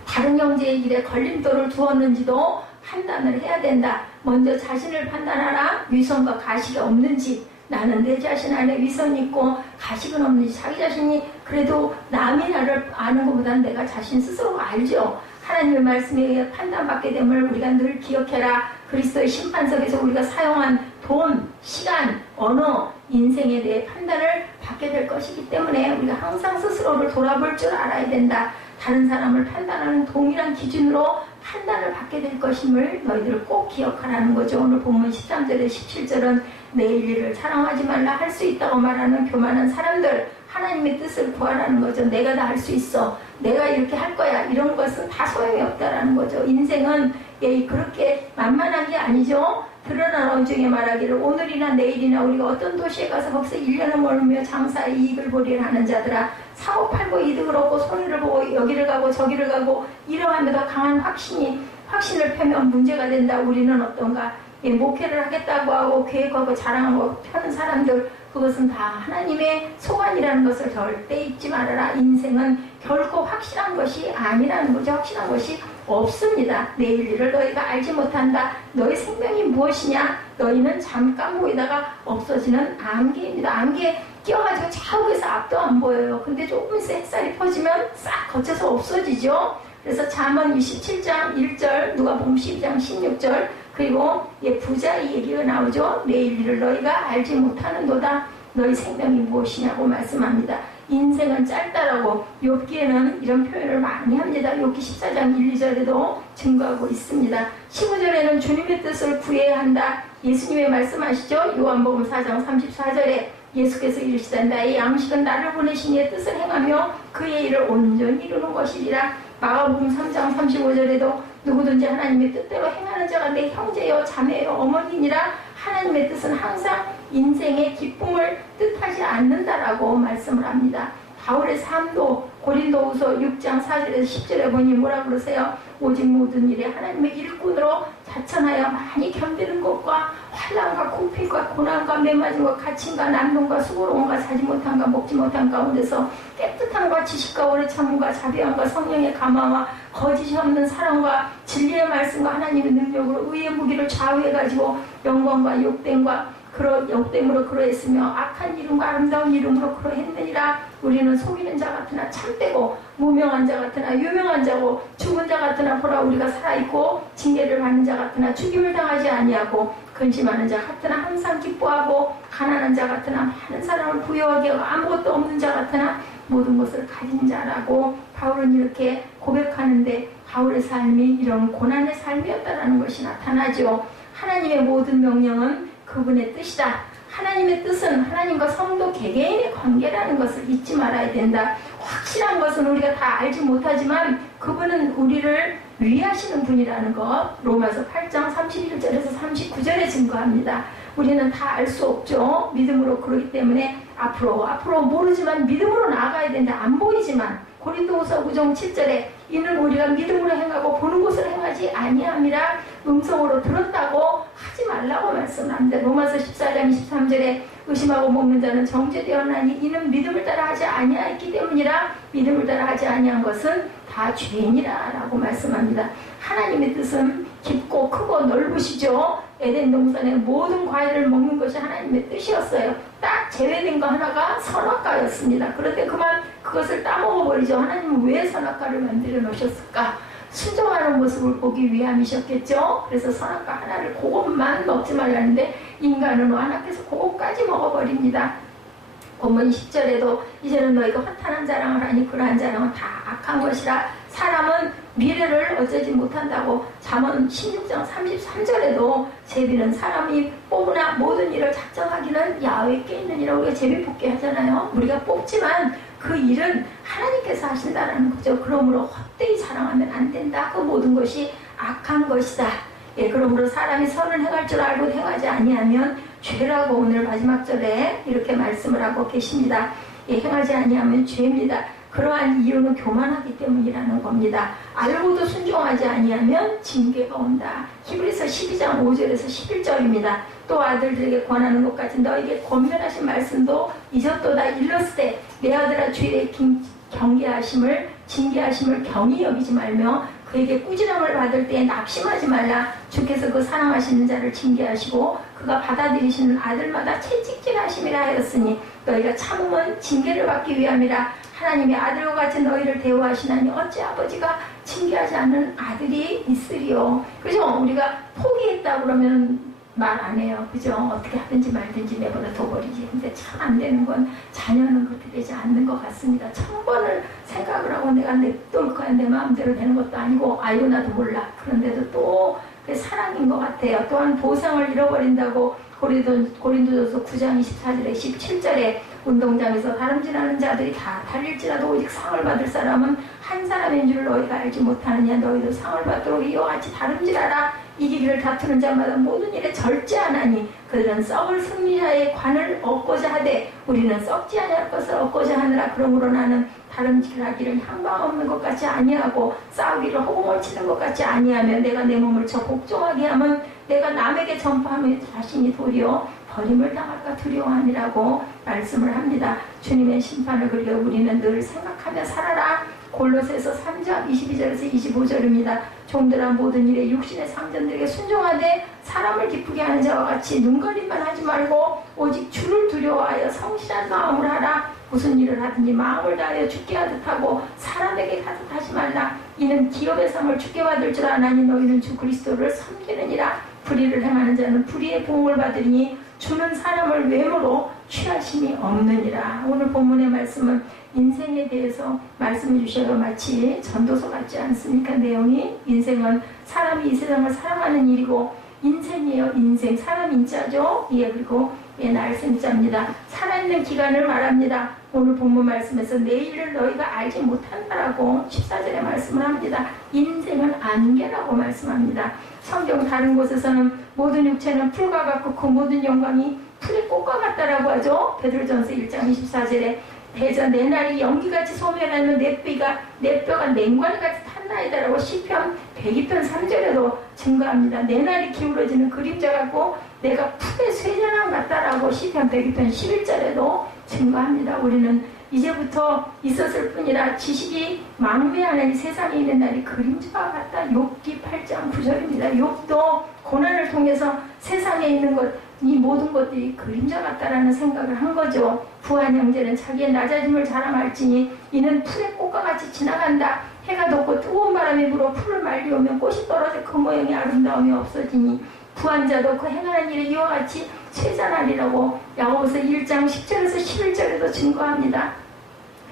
다른 형제의 일에 걸림돌을 두었는지도 판단을 해야 된다. 먼저 자신을 판단하라. 위선과 가식이 없는지, 나는 내 자신 안에 위선이 있고 가식은 없는지, 자기 자신이 그래도 남이 나를 아는 것보다는 내가 자신 스스로가 알죠. 하나님의 말씀에 의해 판단받게 됨을 우리가 늘 기억해라. 그리스도의 심판석에서 우리가 사용한 돈, 시간, 언어, 인생에 대해 판단을 받게 될 것이기 때문에 우리가 항상 스스로를 돌아볼 줄 알아야 된다. 다른 사람을 판단하는 동일한 기준으로 판단을 받게 될 것임을 너희들 꼭 기억하라는 거죠. 오늘 본문 13절에 17절은 내일 일을 사랑하지 말라 할 수 있다고 말하는 교만한 사람들, 하나님의 뜻을 구하라는 거죠. 내가 다 할 수 있어, 내가 이렇게 할 거야, 이런 것은 다 소용이 없다라는 거죠. 인생은 그렇게 만만한 게 아니죠. 드러난 언중에 말하기를 오늘이나 내일이나 우리가 어떤 도시에 가서 거기서 1년을 머물며 장사의 이익을 보리라 하는 자들아, 사고 팔고 이득을 얻고 손해를 보고 여기를 가고 저기를 가고 이러하면서 강한 확신을 펴면 문제가 된다. 우리는 어떤가? 목회를 하겠다고 하고 계획하고 자랑하고 펴는 사람들, 그것은 다 하나님의 소관이라는 것을 절대 잊지 말아라. 인생은 결코 확실한 것이 아니라는 거죠. 확실한 것이 없습니다. 내일 일을 너희가 알지 못한다. 너희 생명이 무엇이냐? 너희는 잠깐 보이다가 없어지는 안개입니다. 안개에 끼어가지고 좌우에서 앞도 안 보여요. 근데 조금 있어 햇살이 퍼지면 싹 거쳐서 없어지죠. 그래서 잠언 27장 1절, 누가복음 12장 16절, 그리고 부자 이 얘기가 나오죠. 내일 일을 너희가 알지 못하는도다. 너희 생명이 무엇이냐고 말씀합니다. 인생은 짧다라고 욥기에는 이런 표현을 많이 합니다. 욥기 14장 1, 2절에도 증거하고 있습니다. 15절에는 주님의 뜻을 구해야 한다. 예수님의 말씀하시죠. 요한복음 4장 34절에 예수께서 이르시되 나의 양식은 나를 보내신 이의 뜻을 행하며 그의 일을 온전히 이루는 것이리라. 마가복음 3장 35절에도 누구든지 하나님의 뜻대로 행하는 자가 내 형제요 자매요 어머니니라. 하나님의 뜻은 항상 인생의 기쁨을 뜻하지 않는다라고 말씀을 합니다. 바울의 삶도 고린도후서 6장 4절에서 10절에 보니 뭐라 그러세요? 오직 모든 일에 하나님의 일꾼으로 자천하여 많이 견디는 것과 환난과 공필과 고난과 매맞음과 갇힘과 난동과 수고로움과 사지 못함과 먹지 못함 가운데서 깨끗함과 지식과 오래 참음과 자비함과 성령의 감화와 거짓이 없는 사랑과 진리의 말씀과 하나님의 능력으로 의의 무기를 좌우해가지고 영광과 욕됨으로 그러했으며 악한 이름과 아름다운 이름으로 그러했느니라. 우리는 속이는 자 같으나 참되고 무명한 자 같으나 유명한 자고 죽은 자 같으나 보라 우리가 살아있고 징계를 받는 자 같으나 죽임을 당하지 아니하고 근심하는 자 같으나 항상 기뻐하고 가난한 자 같으나 많은 사람을 부유하게 하고 아무것도 없는 자 같으나 모든 것을 가진 자라고 바울은 이렇게 고백하는데 바울의 삶이 이런 고난의 삶이었다는 것이 나타나죠. 하나님의 모든 명령은 그분의 뜻이다. 하나님의 뜻은 하나님과 성도 개개인의 관계라는 것을 잊지 말아야 된다. 확실한 것은 우리가 다 알지 못하지만 그분은 우리를 위하시는 분이라는 것 로마서 8장 31절에서 39절에 증거합니다. 우리는 다 알 수 없죠. 믿음으로 그러기 때문에 앞으로 모르지만 믿음으로 나아가야 된다. 안 보이지만 고린도후서 9장 7절에 이는 우리가 믿음으로 행하고 보는 것으로 행하지 아니함이라 음성으로 들었다고 하지 말라고 말씀합니다. 로마서 14장 23절에 의심하고 먹는 자는 정죄되었나니 이는 믿음을 따라 하지 아니하였기 때문이라 믿음을 따라 하지 아니한 것은 다 죄니라 라고 말씀합니다. 하나님의 뜻은 깊고 크고 넓으시죠. 에덴 동산의 모든 과일을 먹는 것이 하나님의 뜻이었어요. 딱 제외된 거 하나가 선악과였습니다. 그런데 그만 그것을 따먹어버리죠. 하나님은 왜 선악과를 만들어 놓으셨을까? 순종하는 모습을 보기 위함이셨겠죠. 그래서 선악과 하나를 그것만 먹지 말라는데 인간은 완악해서 그것까지 먹어버립니다. 본문 10절에도 이제는 너희가 허탄한 자랑을 하니 그러한 자랑은 다 악한 것이라 사람은 미래를 어쩌지 못한다고 잠언 16장 33절에도 제비는 사람이 뽑으나 모든 일을 작정하기는 야훼께 있느니라 우리가 제비 뽑게 하잖아요. 우리가 뽑지만 그 일은 하나님께서 하신다는 거죠. 그러므로 헛되이 자랑하면 안 된다. 그 모든 것이 악한 것이다. 예, 그러므로 사람이 선을 행할 줄 알고 행하지 아니하면 죄라고 오늘 마지막 절에 이렇게 말씀을 하고 계십니다. 예, 행하지 아니하면 죄입니다. 그러한 이유는 교만하기 때문이라는 겁니다. 알고도 순종하지 아니하면 징계가 온다. 히브리서 12장 5절에서 11절입니다. 또 아들들에게 권하는 것까지 너에게 권면하신 말씀도 잊었도다. 일렀을 내 아들아 주의 경계하심을 징계하심을 경히 여기지 말며 그에게 꾸지람을 받을 때에 낙심하지 말라. 주께서 그 사랑하시는 자를 징계하시고 그가 받아들이시는 아들마다 채찍질하심이라 하였으니 너희가 참으면 징계를 받기 위함이라. 하나님의 아들과 같이 너희를 대우하시나니 어찌 아버지가 징계하지 않는 아들이 있으리요. 그죠? 우리가 포기했다 그러면 말 안 해요. 그죠? 어떻게 하든지 말든지 내버려 둬버리지. 근데 참 안 되는 건 자녀는 그렇게 되지 않는 것 같습니다. 1000번을 생각을 하고 내가 냅둘 거야. 내 마음대로 되는 것도 아니고 아유 나도 몰라. 그런데도 또 그게 사랑인 것 같아요. 또한 보상을 잃어버린다고 고린도전서 9장 24절에 17절에 운동장에서 다름질하는 자들이 다 달릴지라도 오직 상을 받을 사람은 한 사람인 줄 너희가 알지 못하느냐. 너희도 상을 받도록 이와 같이 다름질하라. 이기기를 다투는 자마다 모든 일에 절제하나니 그들은 썩을 승리자의 관을 얻고자 하되 우리는 썩지 아니할 것을 얻고자 하느라. 그러므로 나는 다름질하기를 향방 없는 것 같이 아니하고 싸우기를 허공을 치는 것 같이 아니하며 내가 내 몸을 저 복종하게 하면 내가 남에게 전파하며 자신이 도리어 버림을 당할까 두려워함이라고 말씀을 합니다. 주님의 심판을 그리고 우리는 늘 생각하며 살아라. 골로새서 3장 22절에서 25절입니다. 종들아 모든 일에 육신의 상전들에게 순종하되 사람을 기쁘게 하는 자와 같이 눈가림만 하지 말고 오직 주를 두려워하여 성실한 마음을 하라. 무슨 일을 하든지 마음을 다하여 주께 하듯 하고 사람에게 하듯 하지 말라. 이는 기업의 상을 주께 받을 줄 아나니 너희는 주 그리스도를 섬기느니라. 불의를 행하는 자는 불의의 보응을 받으리니 주는 사람을 외모로 취하심이 없느니라. 오늘 본문의 말씀은 인생에 대해서 말씀해 주셔서 마치 전도서 같지 않습니까? 내용이 인생은 사람이 이 세상을 사랑하는 일이고 인생이에요. 인생 사람 인자죠. 예, 그리고 날생자입니다. 살아있는 기간을 말합니다. 오늘 본문 말씀에서 내일을 너희가 알지 못한다라고 14절에 말씀을 합니다. 인생은 안개라고 말씀합니다. 성경 다른 곳에서는 모든 육체는 풀과 같고 그 모든 영광이 풀의 꽃과 같다라고 하죠. 베드로전서 1장 24절에 대전 내 날이 연기같이 소멸하면 내 뼈가 냉관같이 탔나이다라고 시편 102편 3절에도 증거합니다. 내 날이 기울어지는 그림자 같고 내가 풀의 쇠자랑 같다라고 시편 102편 11절에도 증거합니다. 우리는 이제부터 있었을 뿐이라 지식이 망매하는 세상에 있는 날이 그림자와 같다. 욥기 8장 9절입니다. 욥도 고난을 통해서 세상에 있는 것, 이 모든 것들이 그림자 같다라는 생각을 한 거죠. 부한 형제는 자기의 낮아짐을 자랑할지니 이는 풀의 꽃과 같이 지나간다. 해가 돋고 뜨거운 바람이 불어 풀을 말리오면 꽃이 떨어져 그 모양이 아름다움이 없어지니 부한자도 그 행하는 일이 이와 같이 쇠잔하리라고 야고보서 1장 10절에서 11절에도 증거합니다.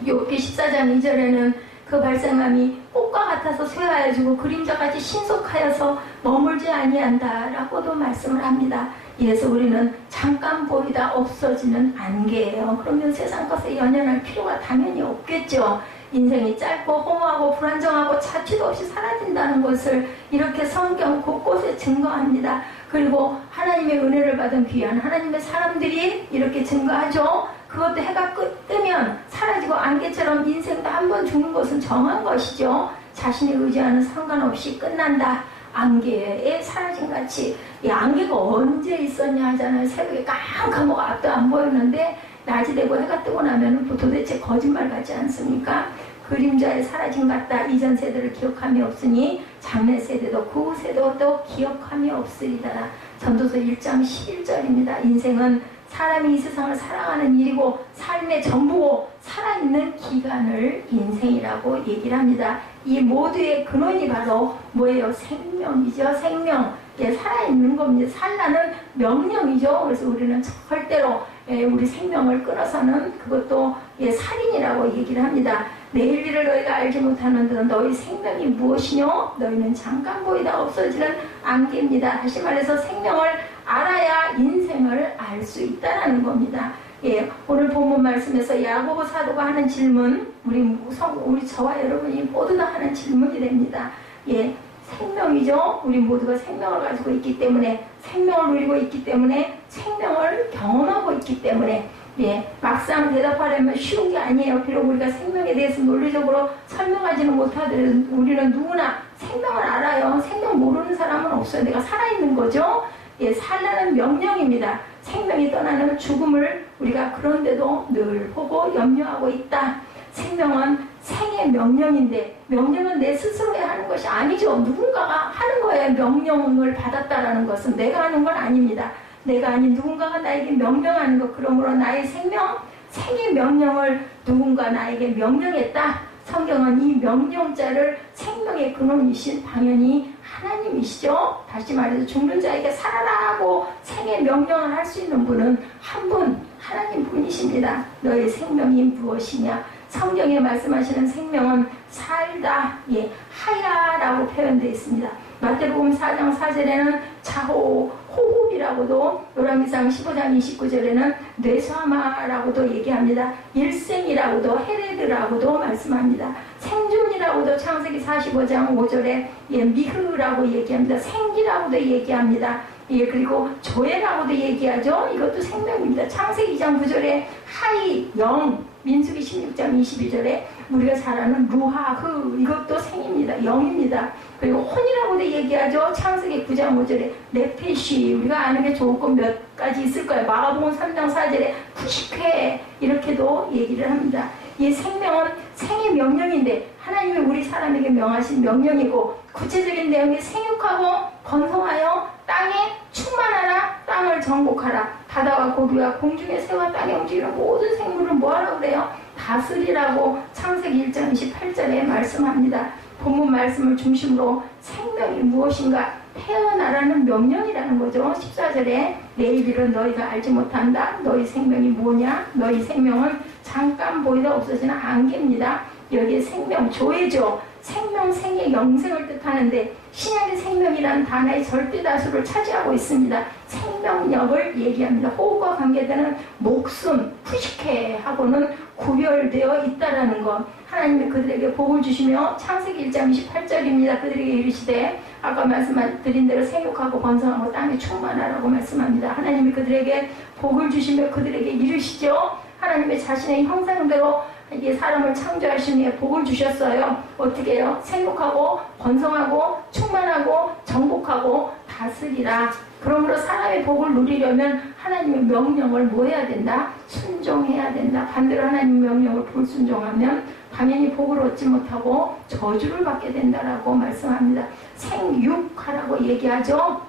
욥기 14장 2절에는 그 발생함이 꽃과 같아서 쇠하여지고 그림자같이 신속하여서 머물지 아니한다 라고도 말씀을 합니다. 이래서 우리는 잠깐 보이다 없어지는 안개예요. 그러면 세상 것에 연연할 필요가 당연히 없겠죠. 인생이 짧고 허무하고 불안정하고 자취도 없이 사라진다는 것을 이렇게 성경 곳곳에 증거합니다. 그리고 하나님의 은혜를 받은 귀한 하나님의 사람들이 이렇게 증거하죠. 그것도 해가 뜨면 사라지고 안개처럼 인생도 한 번 죽는 것은 정한 것이죠. 자신의 의지와는 상관없이 끝난다. 안개에 사라진 같이. 이 안개가 언제 있었냐 하잖아요. 새벽에 깜깜하고 앞도 안 보이는데 낮이 되고 해가 뜨고 나면 도대체 거짓말 같지 않습니까? 그림자에 사라진 같다. 이전 세대를 기억함이 없으니 장래 세대도 그 세대도 기억함이 없으리다. 전도서 1장 11절입니다. 인생은 사람이 이 세상을 살아가는 일이고 삶의 전부고 살아있는 기간을 인생이라고 얘기를 합니다. 이 모두의 근원이 바로 뭐예요? 생명이죠. 생명. 예, 살아있는 겁니다. 살라는 명령이죠. 그래서 우리는 절대로 우리 생명을 끊어서는 그것도 살인이라고 얘기를 합니다. 내일 일을 너희가 알지 못하는 듯 너희 생명이 무엇이뇨? 너희는 잠깐 보이다 없어지는 안개입니다. 다시 말해서 생명을 알아야 인생을 알 수 있다는 겁니다. 예, 오늘 본문 말씀에서 야고보 사도가 하는 질문, 우리 저와 여러분이 모두 다 하는 질문이 됩니다. 예, 생명이죠. 우리 모두가 생명을 가지고 있기 때문에, 생명을 누리고 있기 때문에, 생명을 경험하고 있기 때문에, 예, 막상 대답하려면 쉬운 게 아니에요. 비록 우리가 생명에 대해서 논리적으로 설명하지는 못하더라도 우리는 누구나 생명을 알아요. 생명 모르는 사람은 없어요. 내가 살아있는 거죠. 예, 살라는 명령입니다. 생명이 떠나는 죽음을 우리가 그런데도 늘 보고 염려하고 있다. 생명은 생의 명령인데 명령은 내 스스로 해야 하는 것이 아니죠. 누군가가 하는 거예요. 명령을 받았다라는 것은 내가 하는 건 아닙니다. 내가 아닌 누군가가 나에게 명령하는 것. 그러므로 나의 생의 명령을 누군가 나에게 명령했다. 성경은 이 명령자를 생명의 근원이신 당연히 하나님이시죠. 다시 말해서 죽는 자에게 살아라고 생의 명령을 할 수 있는 분은 한 분, 하나님 분이십니다. 너의 생명이 무엇이냐? 성경에 말씀하시는 생명은 살다, 예, 하야라고 표현되어 있습니다. 마태복음 4장 4절에는 자호, 호흡이라고도, 요한계시록 15장 29절에는 뇌사마라고도 얘기합니다. 일생이라고도, 헤레드라고도 말씀합니다. 생존이라고도 창세기 45장 5절에 예, 미흐라고 얘기합니다. 생기라고도 얘기합니다. 예, 그리고 조회라고도 얘기하죠. 이것도 생명입니다. 창세기 2장 9절에 하이, 영, 민수기 16장 22절에 우리가 잘 아는 루하흐, 이것도 생입니다. 영입니다. 그리고 혼이라고도 얘기하죠. 창세기 9장 5절에 네페시, 우리가 아는 게 조금 몇 가지 있을 거예요. 마가복음 3장 4절에 푸시쾌, 이렇게도 얘기를 합니다. 이 생명은 생의 명령인데 하나님이 우리 사람에게 명하신 명령이고, 구체적인 내용이 생육하고 번성하여 땅에 충만하라, 땅을 정복하라. 바다와 고기와 공중의 새와 땅에 움직이는 모든 생물을 뭐하라고 그래요? 다스리라고 창세기 1장 28절에 말씀합니다. 본문 말씀을 중심으로 생명이 무엇인가 태어나라는 명령이라는 거죠. 14절에 내일 일은 너희가 알지 못한다. 너희 생명이 뭐냐? 너희 생명은 잠깐 보이다 없어지는 안개입니다. 여기에 생명, 조회죠. 생명, 생의 영생을 뜻하는데 신약의 생명이라는 단어의 절대 다수를 차지하고 있습니다. 생명력을 얘기합니다. 호흡과 관계되는 목숨, 푸시케하고는 구별되어 있다라는 것. 하나님이 그들에게 복을 주시며 창세기 1장 28절입니다. 그들에게 이르시되, 아까 말씀드린 대로 생육하고 번성하고 땅에 충만하라고 말씀합니다. 하나님이 그들에게 복을 주시며 그들에게 이르시죠. 하나님의 자신의 형상대로 이게 사람을 창조하신 후에 복을 주셨어요. 어떻게 해요? 생육하고 번성하고 충만하고 정복하고 다스리라. 그러므로 사람의 복을 누리려면 하나님의 명령을 뭐 해야 된다? 순종해야 된다. 반대로 하나님의 명령을 불순종하면 당연히 복을 얻지 못하고 저주를 받게 된다라고 말씀합니다. 생육하라고 얘기하죠.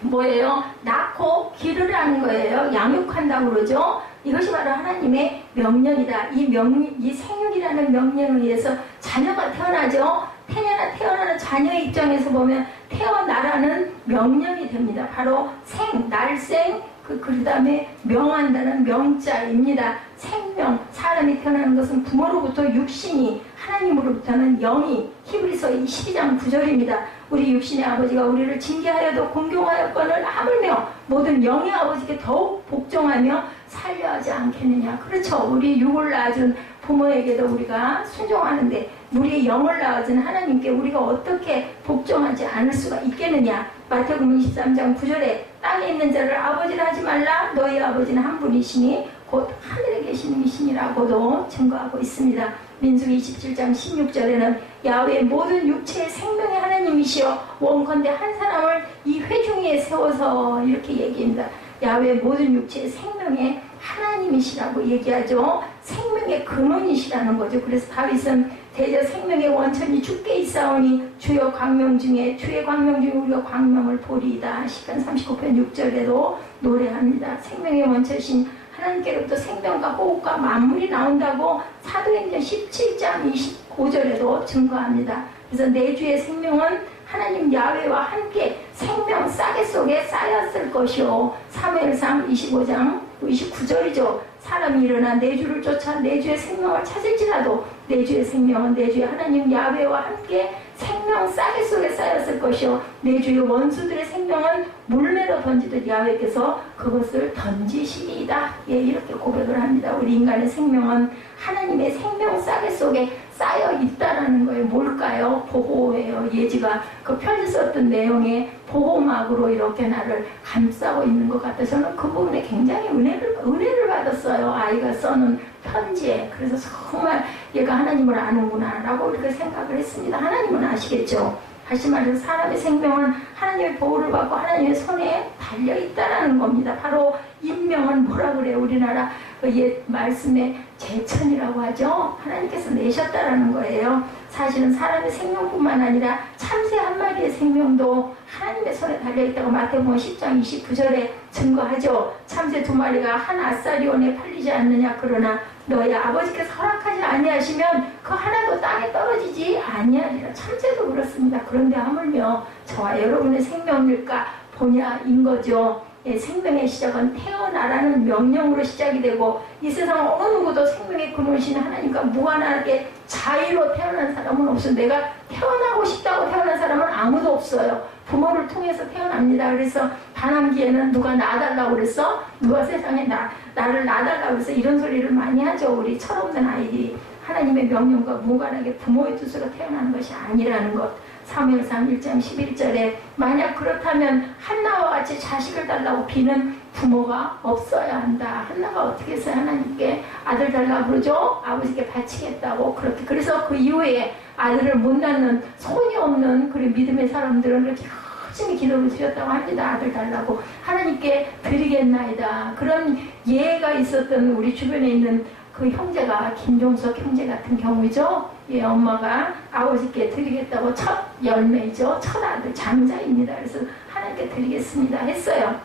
뭐예요? 낳고 기르라는 거예요. 양육한다고 그러죠. 이것이 바로 하나님의 명령이다. 이 생육이라는 명령에 의해서 자녀가 태어나죠. 태어나는 자녀의 입장에서 보면 태어나라는 명령이 됩니다. 바로 날생, 그 다음에 명한다는 명자입니다. 생명, 사람이 태어나는 것은 부모로부터 육신이, 하나님으로부터는 영이, 히브리서 12장 9절입니다. 우리 육신의 아버지가 우리를 징계하여도 공경하였거늘 하물며 모든 영의 아버지께 더욱 복종하며 살려 하지 않겠느냐. 그렇죠. 우리 육을 낳아준 부모에게도 우리가 순종하는데 우리의 영을 낳아준 하나님께 우리가 어떻게 복종하지 않을 수가 있겠느냐. 마태복음 23장 9절에 땅에 있는 자를 아버지라 하지 말라. 너희 아버지는 한 분이시니 곧 하늘에 계시는 이시니라고도 증거하고 있습니다. 민수기 27장 16절에는 야훼의 모든 육체의 생명의 하나님이시여 원컨대 한 사람을 이 회중위에 세워서 이렇게 얘기합니다. 야훼의 모든 육체의 생명의 하나님이시라고 얘기하죠. 생명의 근원이시라는 거죠. 그래서 다윗은 대저 생명의 원천이 주께 있사오니 주의 광명 중에 우리가 광명을 보리이다. 시편 39편 6절에도 노래합니다. 생명의 원천이신 하나님께로부터 생명과 호흡과 만물이 나온다고 사도행전 17장 25절에도 증거합니다. 그래서 내 주의 생명은 하나님 야훼와 함께 생명 싸개 속에 쌓였을 것이요. 사무엘상 25장 29절이죠. 사람이 일어나 내 주를 쫓아 내 주의 생명을 찾을지라도 내 주의 생명은 내 주의 하나님 야훼와 함께 생명 싸개 속에 쌓였을 것이요. 내 주의 원수들의 생명은 물매로 던지듯 야훼께서 그것을 던지시리이다. 예, 이렇게 고백을 합니다. 우리 인간의 생명은 하나님의 생명 싸개 속에 쌓여 있다라는 거예요. 뭘까요? 보호예요. 예지가 그 편지 썼던 내용에 보호막으로 이렇게 나를 감싸고 있는 것 같아서 저는 그 부분에 굉장히 은혜를 받았어요. 아이가 써놓은 편지에. 그래서 정말 얘가 하나님을 아는구나 라고 이렇게 생각을 했습니다. 하나님은 아시겠죠. 다시 말해서 사람의 생명은 하나님의 보호를 받고 하나님의 손에 달려있다라는 겁니다. 바로 인명은 뭐라 그래요? 우리나라 옛 말씀에 제천이라고 하죠. 하나님께서 내셨다라는 거예요. 사실은 사람의 생명뿐만 아니라 참새 한 마리의 생명도 하나님의 손에 달려있다고 마태복음 10장 29절에 증거하죠. 참새 2마리가 한 아사리온에 팔리지 않느냐. 그러나 너희 아버지께서 허락하지 아니하시면 그 하나도 땅에 떨어지지 아니하리라. 참새도 그렇습니다. 그런데 하물며 저와 여러분의 생명일까 보냐인 거죠. 예, 생명의 시작은 태어나라는 명령으로 시작이 되고 이 세상 어느 누구도 생명의 근원이신 하나님과 무관하게 자유로 태어난 사람은 없어요. 내가 태어나고 싶다고 태어난 사람은 아무도 없어요. 부모를 통해서 태어납니다. 그래서 반항기에는 누가 낳아달라고 그랬어? 누가 세상에 나를 낳아달라고 그래서 이런 소리를 많이 하죠. 우리 철없는 아이들이. 하나님의 명령과 무관하게 부모의 뜻으로 태어나는 것이 아니라는 것. 사무엘상 1장 11절에 만약 그렇다면 한나와 같이 자식을 달라고 비는 부모가 없어야 한다. 한나가 어떻게 해서 하나님께 아들 달라고 그러죠? 아버지께 바치겠다고 그렇게. 그래서 그 이후에 아들을 못 낳는 손이 없는 그런 믿음의 사람들은 그렇게 열심히 기도를 드렸다고 합니다. 아들 달라고 하나님께 드리겠나이다. 그런 예가 있었던 우리 주변에 있는 그 형제가 김종석 형제 같은 경우죠. 예, 엄마가 아버지께 드리겠다고 첫 열매죠. 첫 아들 장자입니다. 그래서 하나님께 드리겠습니다 했어요.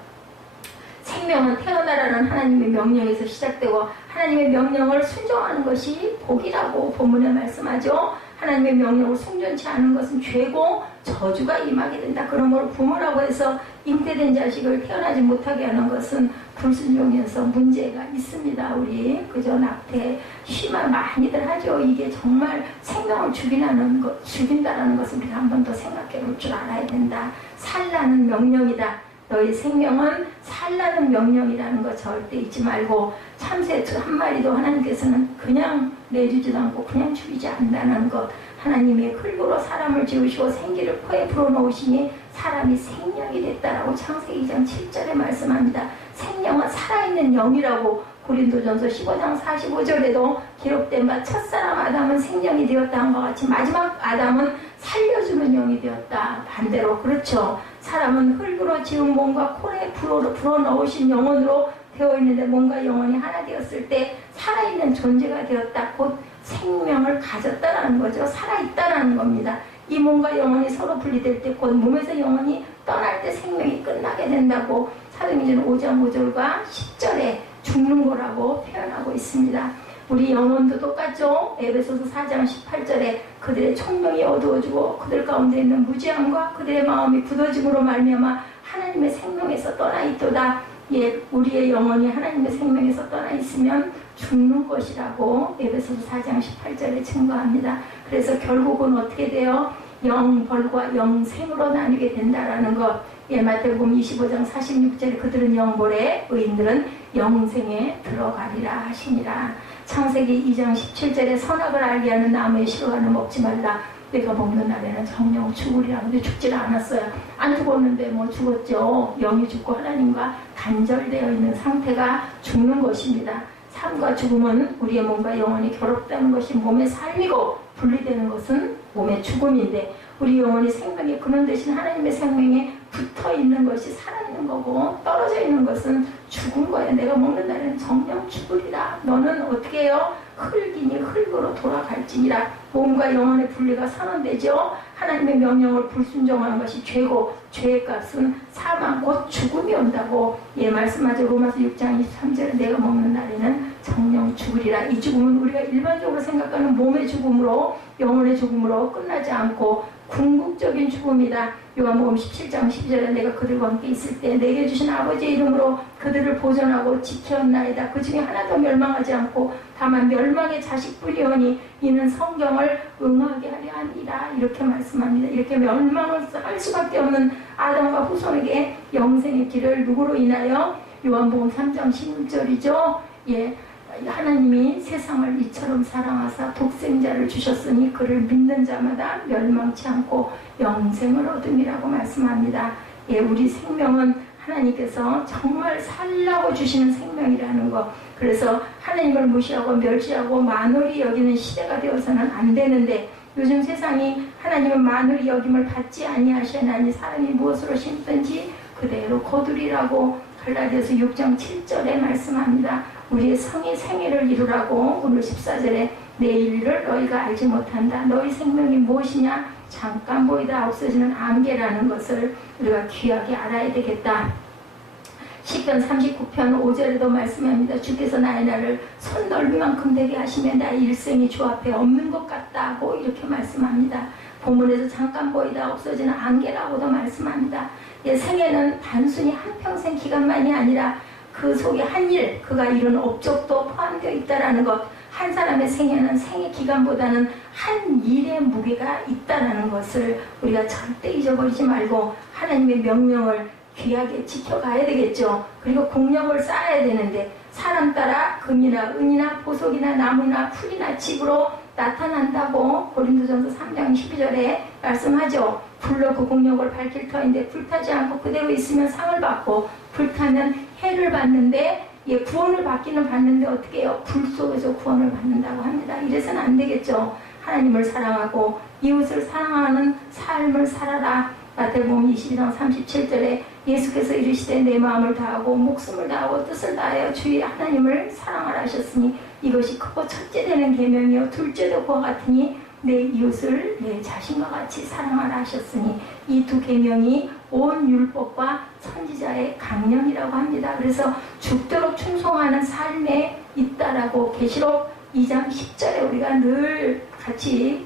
생명은 태어나라는 하나님의 명령에서 시작되고 하나님의 명령을 순종하는 것이 복이라고 본문에 말씀하죠. 하나님의 명령을 순종치 않은 것은 죄고 저주가 임하게 된다. 그러므로 부모라고 해서 잉태된 자식을 태어나지 못하게 하는 것은 불순종이어서 문제가 있습니다. 우리 그저 낙태 심한 많이들 하죠. 이게 정말 생명을 죽인다라는 것을 우리가 한 번 더 생각해 볼 줄 알아야 된다. 살라는 명령이다. 너희 생명은 살라는 명령이라는 거 절대 잊지 말고 참새 한 마리도 하나님께서는 그냥 내주지도 않고 그냥 죽이지 않는다는 것. 하나님의 흙으로 사람을 지으시고 생기를 코에 불어넣으시니 사람이 생명이 됐다라고 창세기 2장 7절에 말씀합니다. 생명은 살아있는 영이라고 고린도전서 15장 45절에도 기록된 바 첫사람 아담은 생명이 되었다 한 것 같이 마지막 아담은 살려주는 영이 되었다. 반대로 그렇죠. 사람은 흙으로 지은 몸과 코에 불어넣으신 영혼으로 되어 있는데 몸과 영혼이 하나 되었을 때 살아있는 존재가 되었다. 곧 생명을 가졌다라는 거죠. 살아있다라는 겁니다. 이 몸과 영혼이 서로 분리될 때 곧 몸에서 영혼이 떠날 때 생명이 끝나게 된다고 사도행전 5장 5절과 10절에 죽는 거라고 표현하고 있습니다. 우리 영혼도 똑같죠. 에베소서 4장 18절에 그들의 총명이 어두워지고 그들 가운데 있는 무지함과 그들의 마음이 굳어짐으로 말미암아 하나님의 생명에서 떠나 있도다. 예, 우리의 영혼이 하나님의 생명에서 떠나 있으면 죽는 것이라고 에베소서 4장 18절에 증거합니다. 그래서 결국은 어떻게 돼요? 영벌과 영생으로 나뉘게 된다라는 것. 예, 마태복음 25장 46절에 그들은 영벌에 의인들은 영생에 들어가리라 하시니라. 창세기 2장 17절에 선악을 알게 하는 나무의 실과는 먹지 말라. 내가 먹는 날에는 정령 죽으리라. 근데 죽질 않았어요. 안 죽었는데 뭐 죽었죠. 영이 죽고 하나님과 단절되어 있는 상태가 죽는 것입니다. 삶과 죽음은 우리의 몸과 영혼이 결합되는 것이 몸의 삶이고 분리되는 것은 몸의 죽음인데 우리 영혼이 생명의 근원 되신 하나님의 생명에 붙어 있는 것이 살아있는 거고 떨어져 있는 것은 죽은 거예요. 내가 먹는 날에는 정령 죽으리라. 너는 어떻게 해요? 흙이니 흙으로 돌아갈지니라. 몸과 영혼의 분리가 선언되죠. 하나님의 명령을 불순종하는 것이 죄고 죄의 값은 사망 곧 죽음이 온다고 예 말씀하죠. 로마서 6장 23절에 내가 먹는 날에는 정령 죽으리라. 이 죽음은 우리가 일반적으로 생각하는 몸의 죽음으로 영혼의 죽음으로 끝나지 않고 궁극적인 죽음이다. 요한복음 17장 12절에 내가 그들과 함께 있을 때 내게 주신 아버지의 이름으로 그들을 보존하고 지켰나이다. 그 중에 하나도 멸망하지 않고 다만 멸망의 자식뿐이오니 이는 성경을 응하게 하려 하니라. 이렇게 말씀합니다. 이렇게 멸망을 할 수밖에 없는 아담과 후손에게 영생의 길을 누구로 인하여? 요한복음 3장 16절이죠. 예, 하나님이 세상을 이처럼 사랑하사 독생자를 주셨으니 그를 믿는 자마다 멸망치 않고 영생을 얻음이라고 말씀합니다. 예, 우리 생명은 하나님께서 정말 살라고 주시는 생명이라는 것. 그래서 하나님을 무시하고 멸시하고 만홀히 여기는 시대가 되어서는 안 되는데 요즘 세상이 하나님은 만홀히 여김을 받지 아니하시나니 사람이 무엇으로 심든지 그대로 거두리라고 갈라디아서 6장 7절에 말씀합니다. 우리의 성의 생애를 이루라고 오늘 14절에 내일을 너희가 알지 못한다. 너희 생명이 무엇이냐? 잠깐 보이다 없어지는 안개라는 것을 우리가 귀하게 알아야 되겠다. 시편 39편 5절에도 말씀합니다. 주께서 나의 날을 손 넓이만큼 되게 하시면 나의 일생이 주 앞에 없는 것 같다고 이렇게 말씀합니다. 본문에서 잠깐 보이다 없어지는 안개라고도 말씀합니다. 예, 생애는 단순히 한평생 기간만이 아니라 그 속에 한 일, 그가 이룬 업적도 포함되어 있다는 것. 한 사람의 생애는 생애 기간보다는 한 일의 무게가 있다는 것을 우리가 절대 잊어버리지 말고 하나님의 명령을 귀하게 지켜가야 되겠죠. 그리고 공력을 쌓아야 되는데 사람 따라 금이나 은이나 보석이나 나무나 풀이나 집으로 나타난다고 고린도전서 3장 12절에 말씀하죠. 불로 그 공력을 밝힐 터인데 불타지 않고 그대로 있으면 상을 받고 불타면 해를 받는데 예, 구원을 받기는 받는데 어떻게 해요? 불 속에서 구원을 받는다고 합니다. 이래서는 안 되겠죠. 하나님을 사랑하고 이웃을 사랑하는 삶을 살아라. 마태복음 22장 37절에 예수께서 이르시되 내 마음을 다하고 목숨을 다하고 뜻을 다하여 주의 하나님을 사랑하라 하셨으니 이것이 크고 첫째 되는 계명이요 둘째도 그와 같으니 내 이웃을 내 자신과 같이 사랑하라 하셨으니 이 두 계명이 온 율법과 선지자의 강령이라고 합니다. 그래서 죽도록 충성하는 삶에 있다라고 계시록 2장 10절에 우리가 늘 같이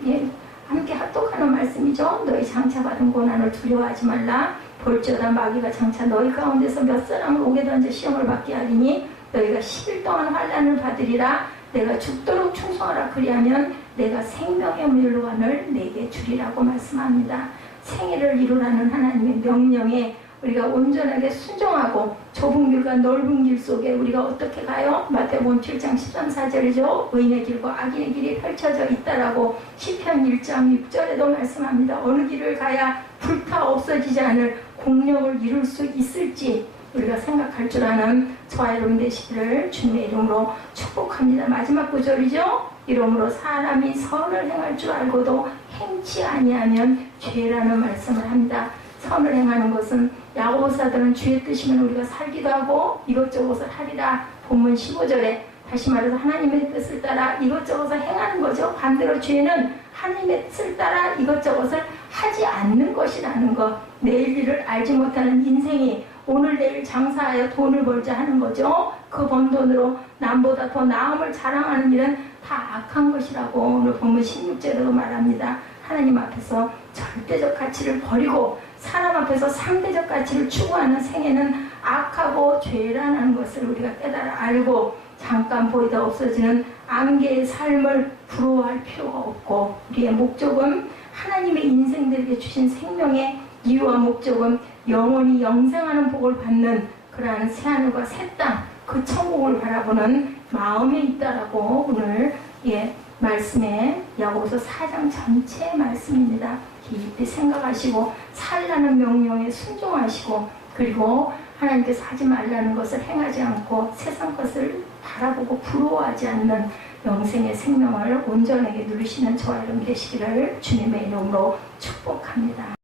함께 합독하는 말씀이죠. 너희 장차받은 고난을 두려워하지 말라. 볼지어다 마귀가 장차 너희 가운데서 몇 사람을 오게 던져 시험을 받게 하리니 너희가 10일 동안 환난을 받으리라. 내가 죽도록 충성하라. 그리하면 내가 생명의 물관을 내게 주리라고 말씀합니다. 생애를 이루라는 하나님의 명령에 우리가 온전하게 순종하고 좁은 길과 넓은 길 속에 우리가 어떻게 가요? 마태복음 7장 13, 14절이죠. 의인의 길과 악인의 길이 펼쳐져 있다라고 시편 1장 6절에도 말씀합니다. 어느 길을 가야 불타 없어지지 않을 공력을 이룰 수 있을지 우리가 생각할 줄 아는 저와 여러분 되시기를 주님의 이름으로 축복합니다. 마지막 구절이죠. 이러므로 사람이 선을 행할 줄 알고도 행치 아니하면 죄라는 말씀을 합니다. 선을 행하는 것은 야고보사들은 주의 뜻이면 우리가 살기도 하고 이것저것을 하리라. 본문 15절에 다시 말해서 하나님의 뜻을 따라 이것저것을 행하는 거죠. 반대로 죄는 하나님의 뜻을 따라 이것저것을 하지 않는 것이라는 것. 내일 일을 알지 못하는 인생이 오늘 내일 장사하여 돈을 벌자 하는 거죠. 그 번 돈으로 남보다 더 나음을 자랑하는 일은 다 악한 것이라고 오늘 보면 16절에도 말합니다. 하나님 앞에서 절대적 가치를 버리고 사람 앞에서 상대적 가치를 추구하는 생애는 악하고 죄라는 것을 우리가 깨달아 알고 잠깐 보이다 없어지는 안개의 삶을 부러워할 필요가 없고 우리의 목적은 하나님의 인생들에게 주신 생명의 이유와 목적은 영원히 영생하는 복을 받는 그러한 새하늘과 새 땅, 그 천국을 바라보는 마음에 있다라고 오늘 말씀에 야고보서 4장 전체의 말씀입니다. 깊이 생각하시고 살라는 명령에 순종하시고 그리고 하나님께서 하지 말라는 것을 행하지 않고 세상 것을 바라보고 부러워하지 않는 영생의 생명을 온전하게 누리시는 저와 여러분 되시기를 주님의 이름으로 축복합니다.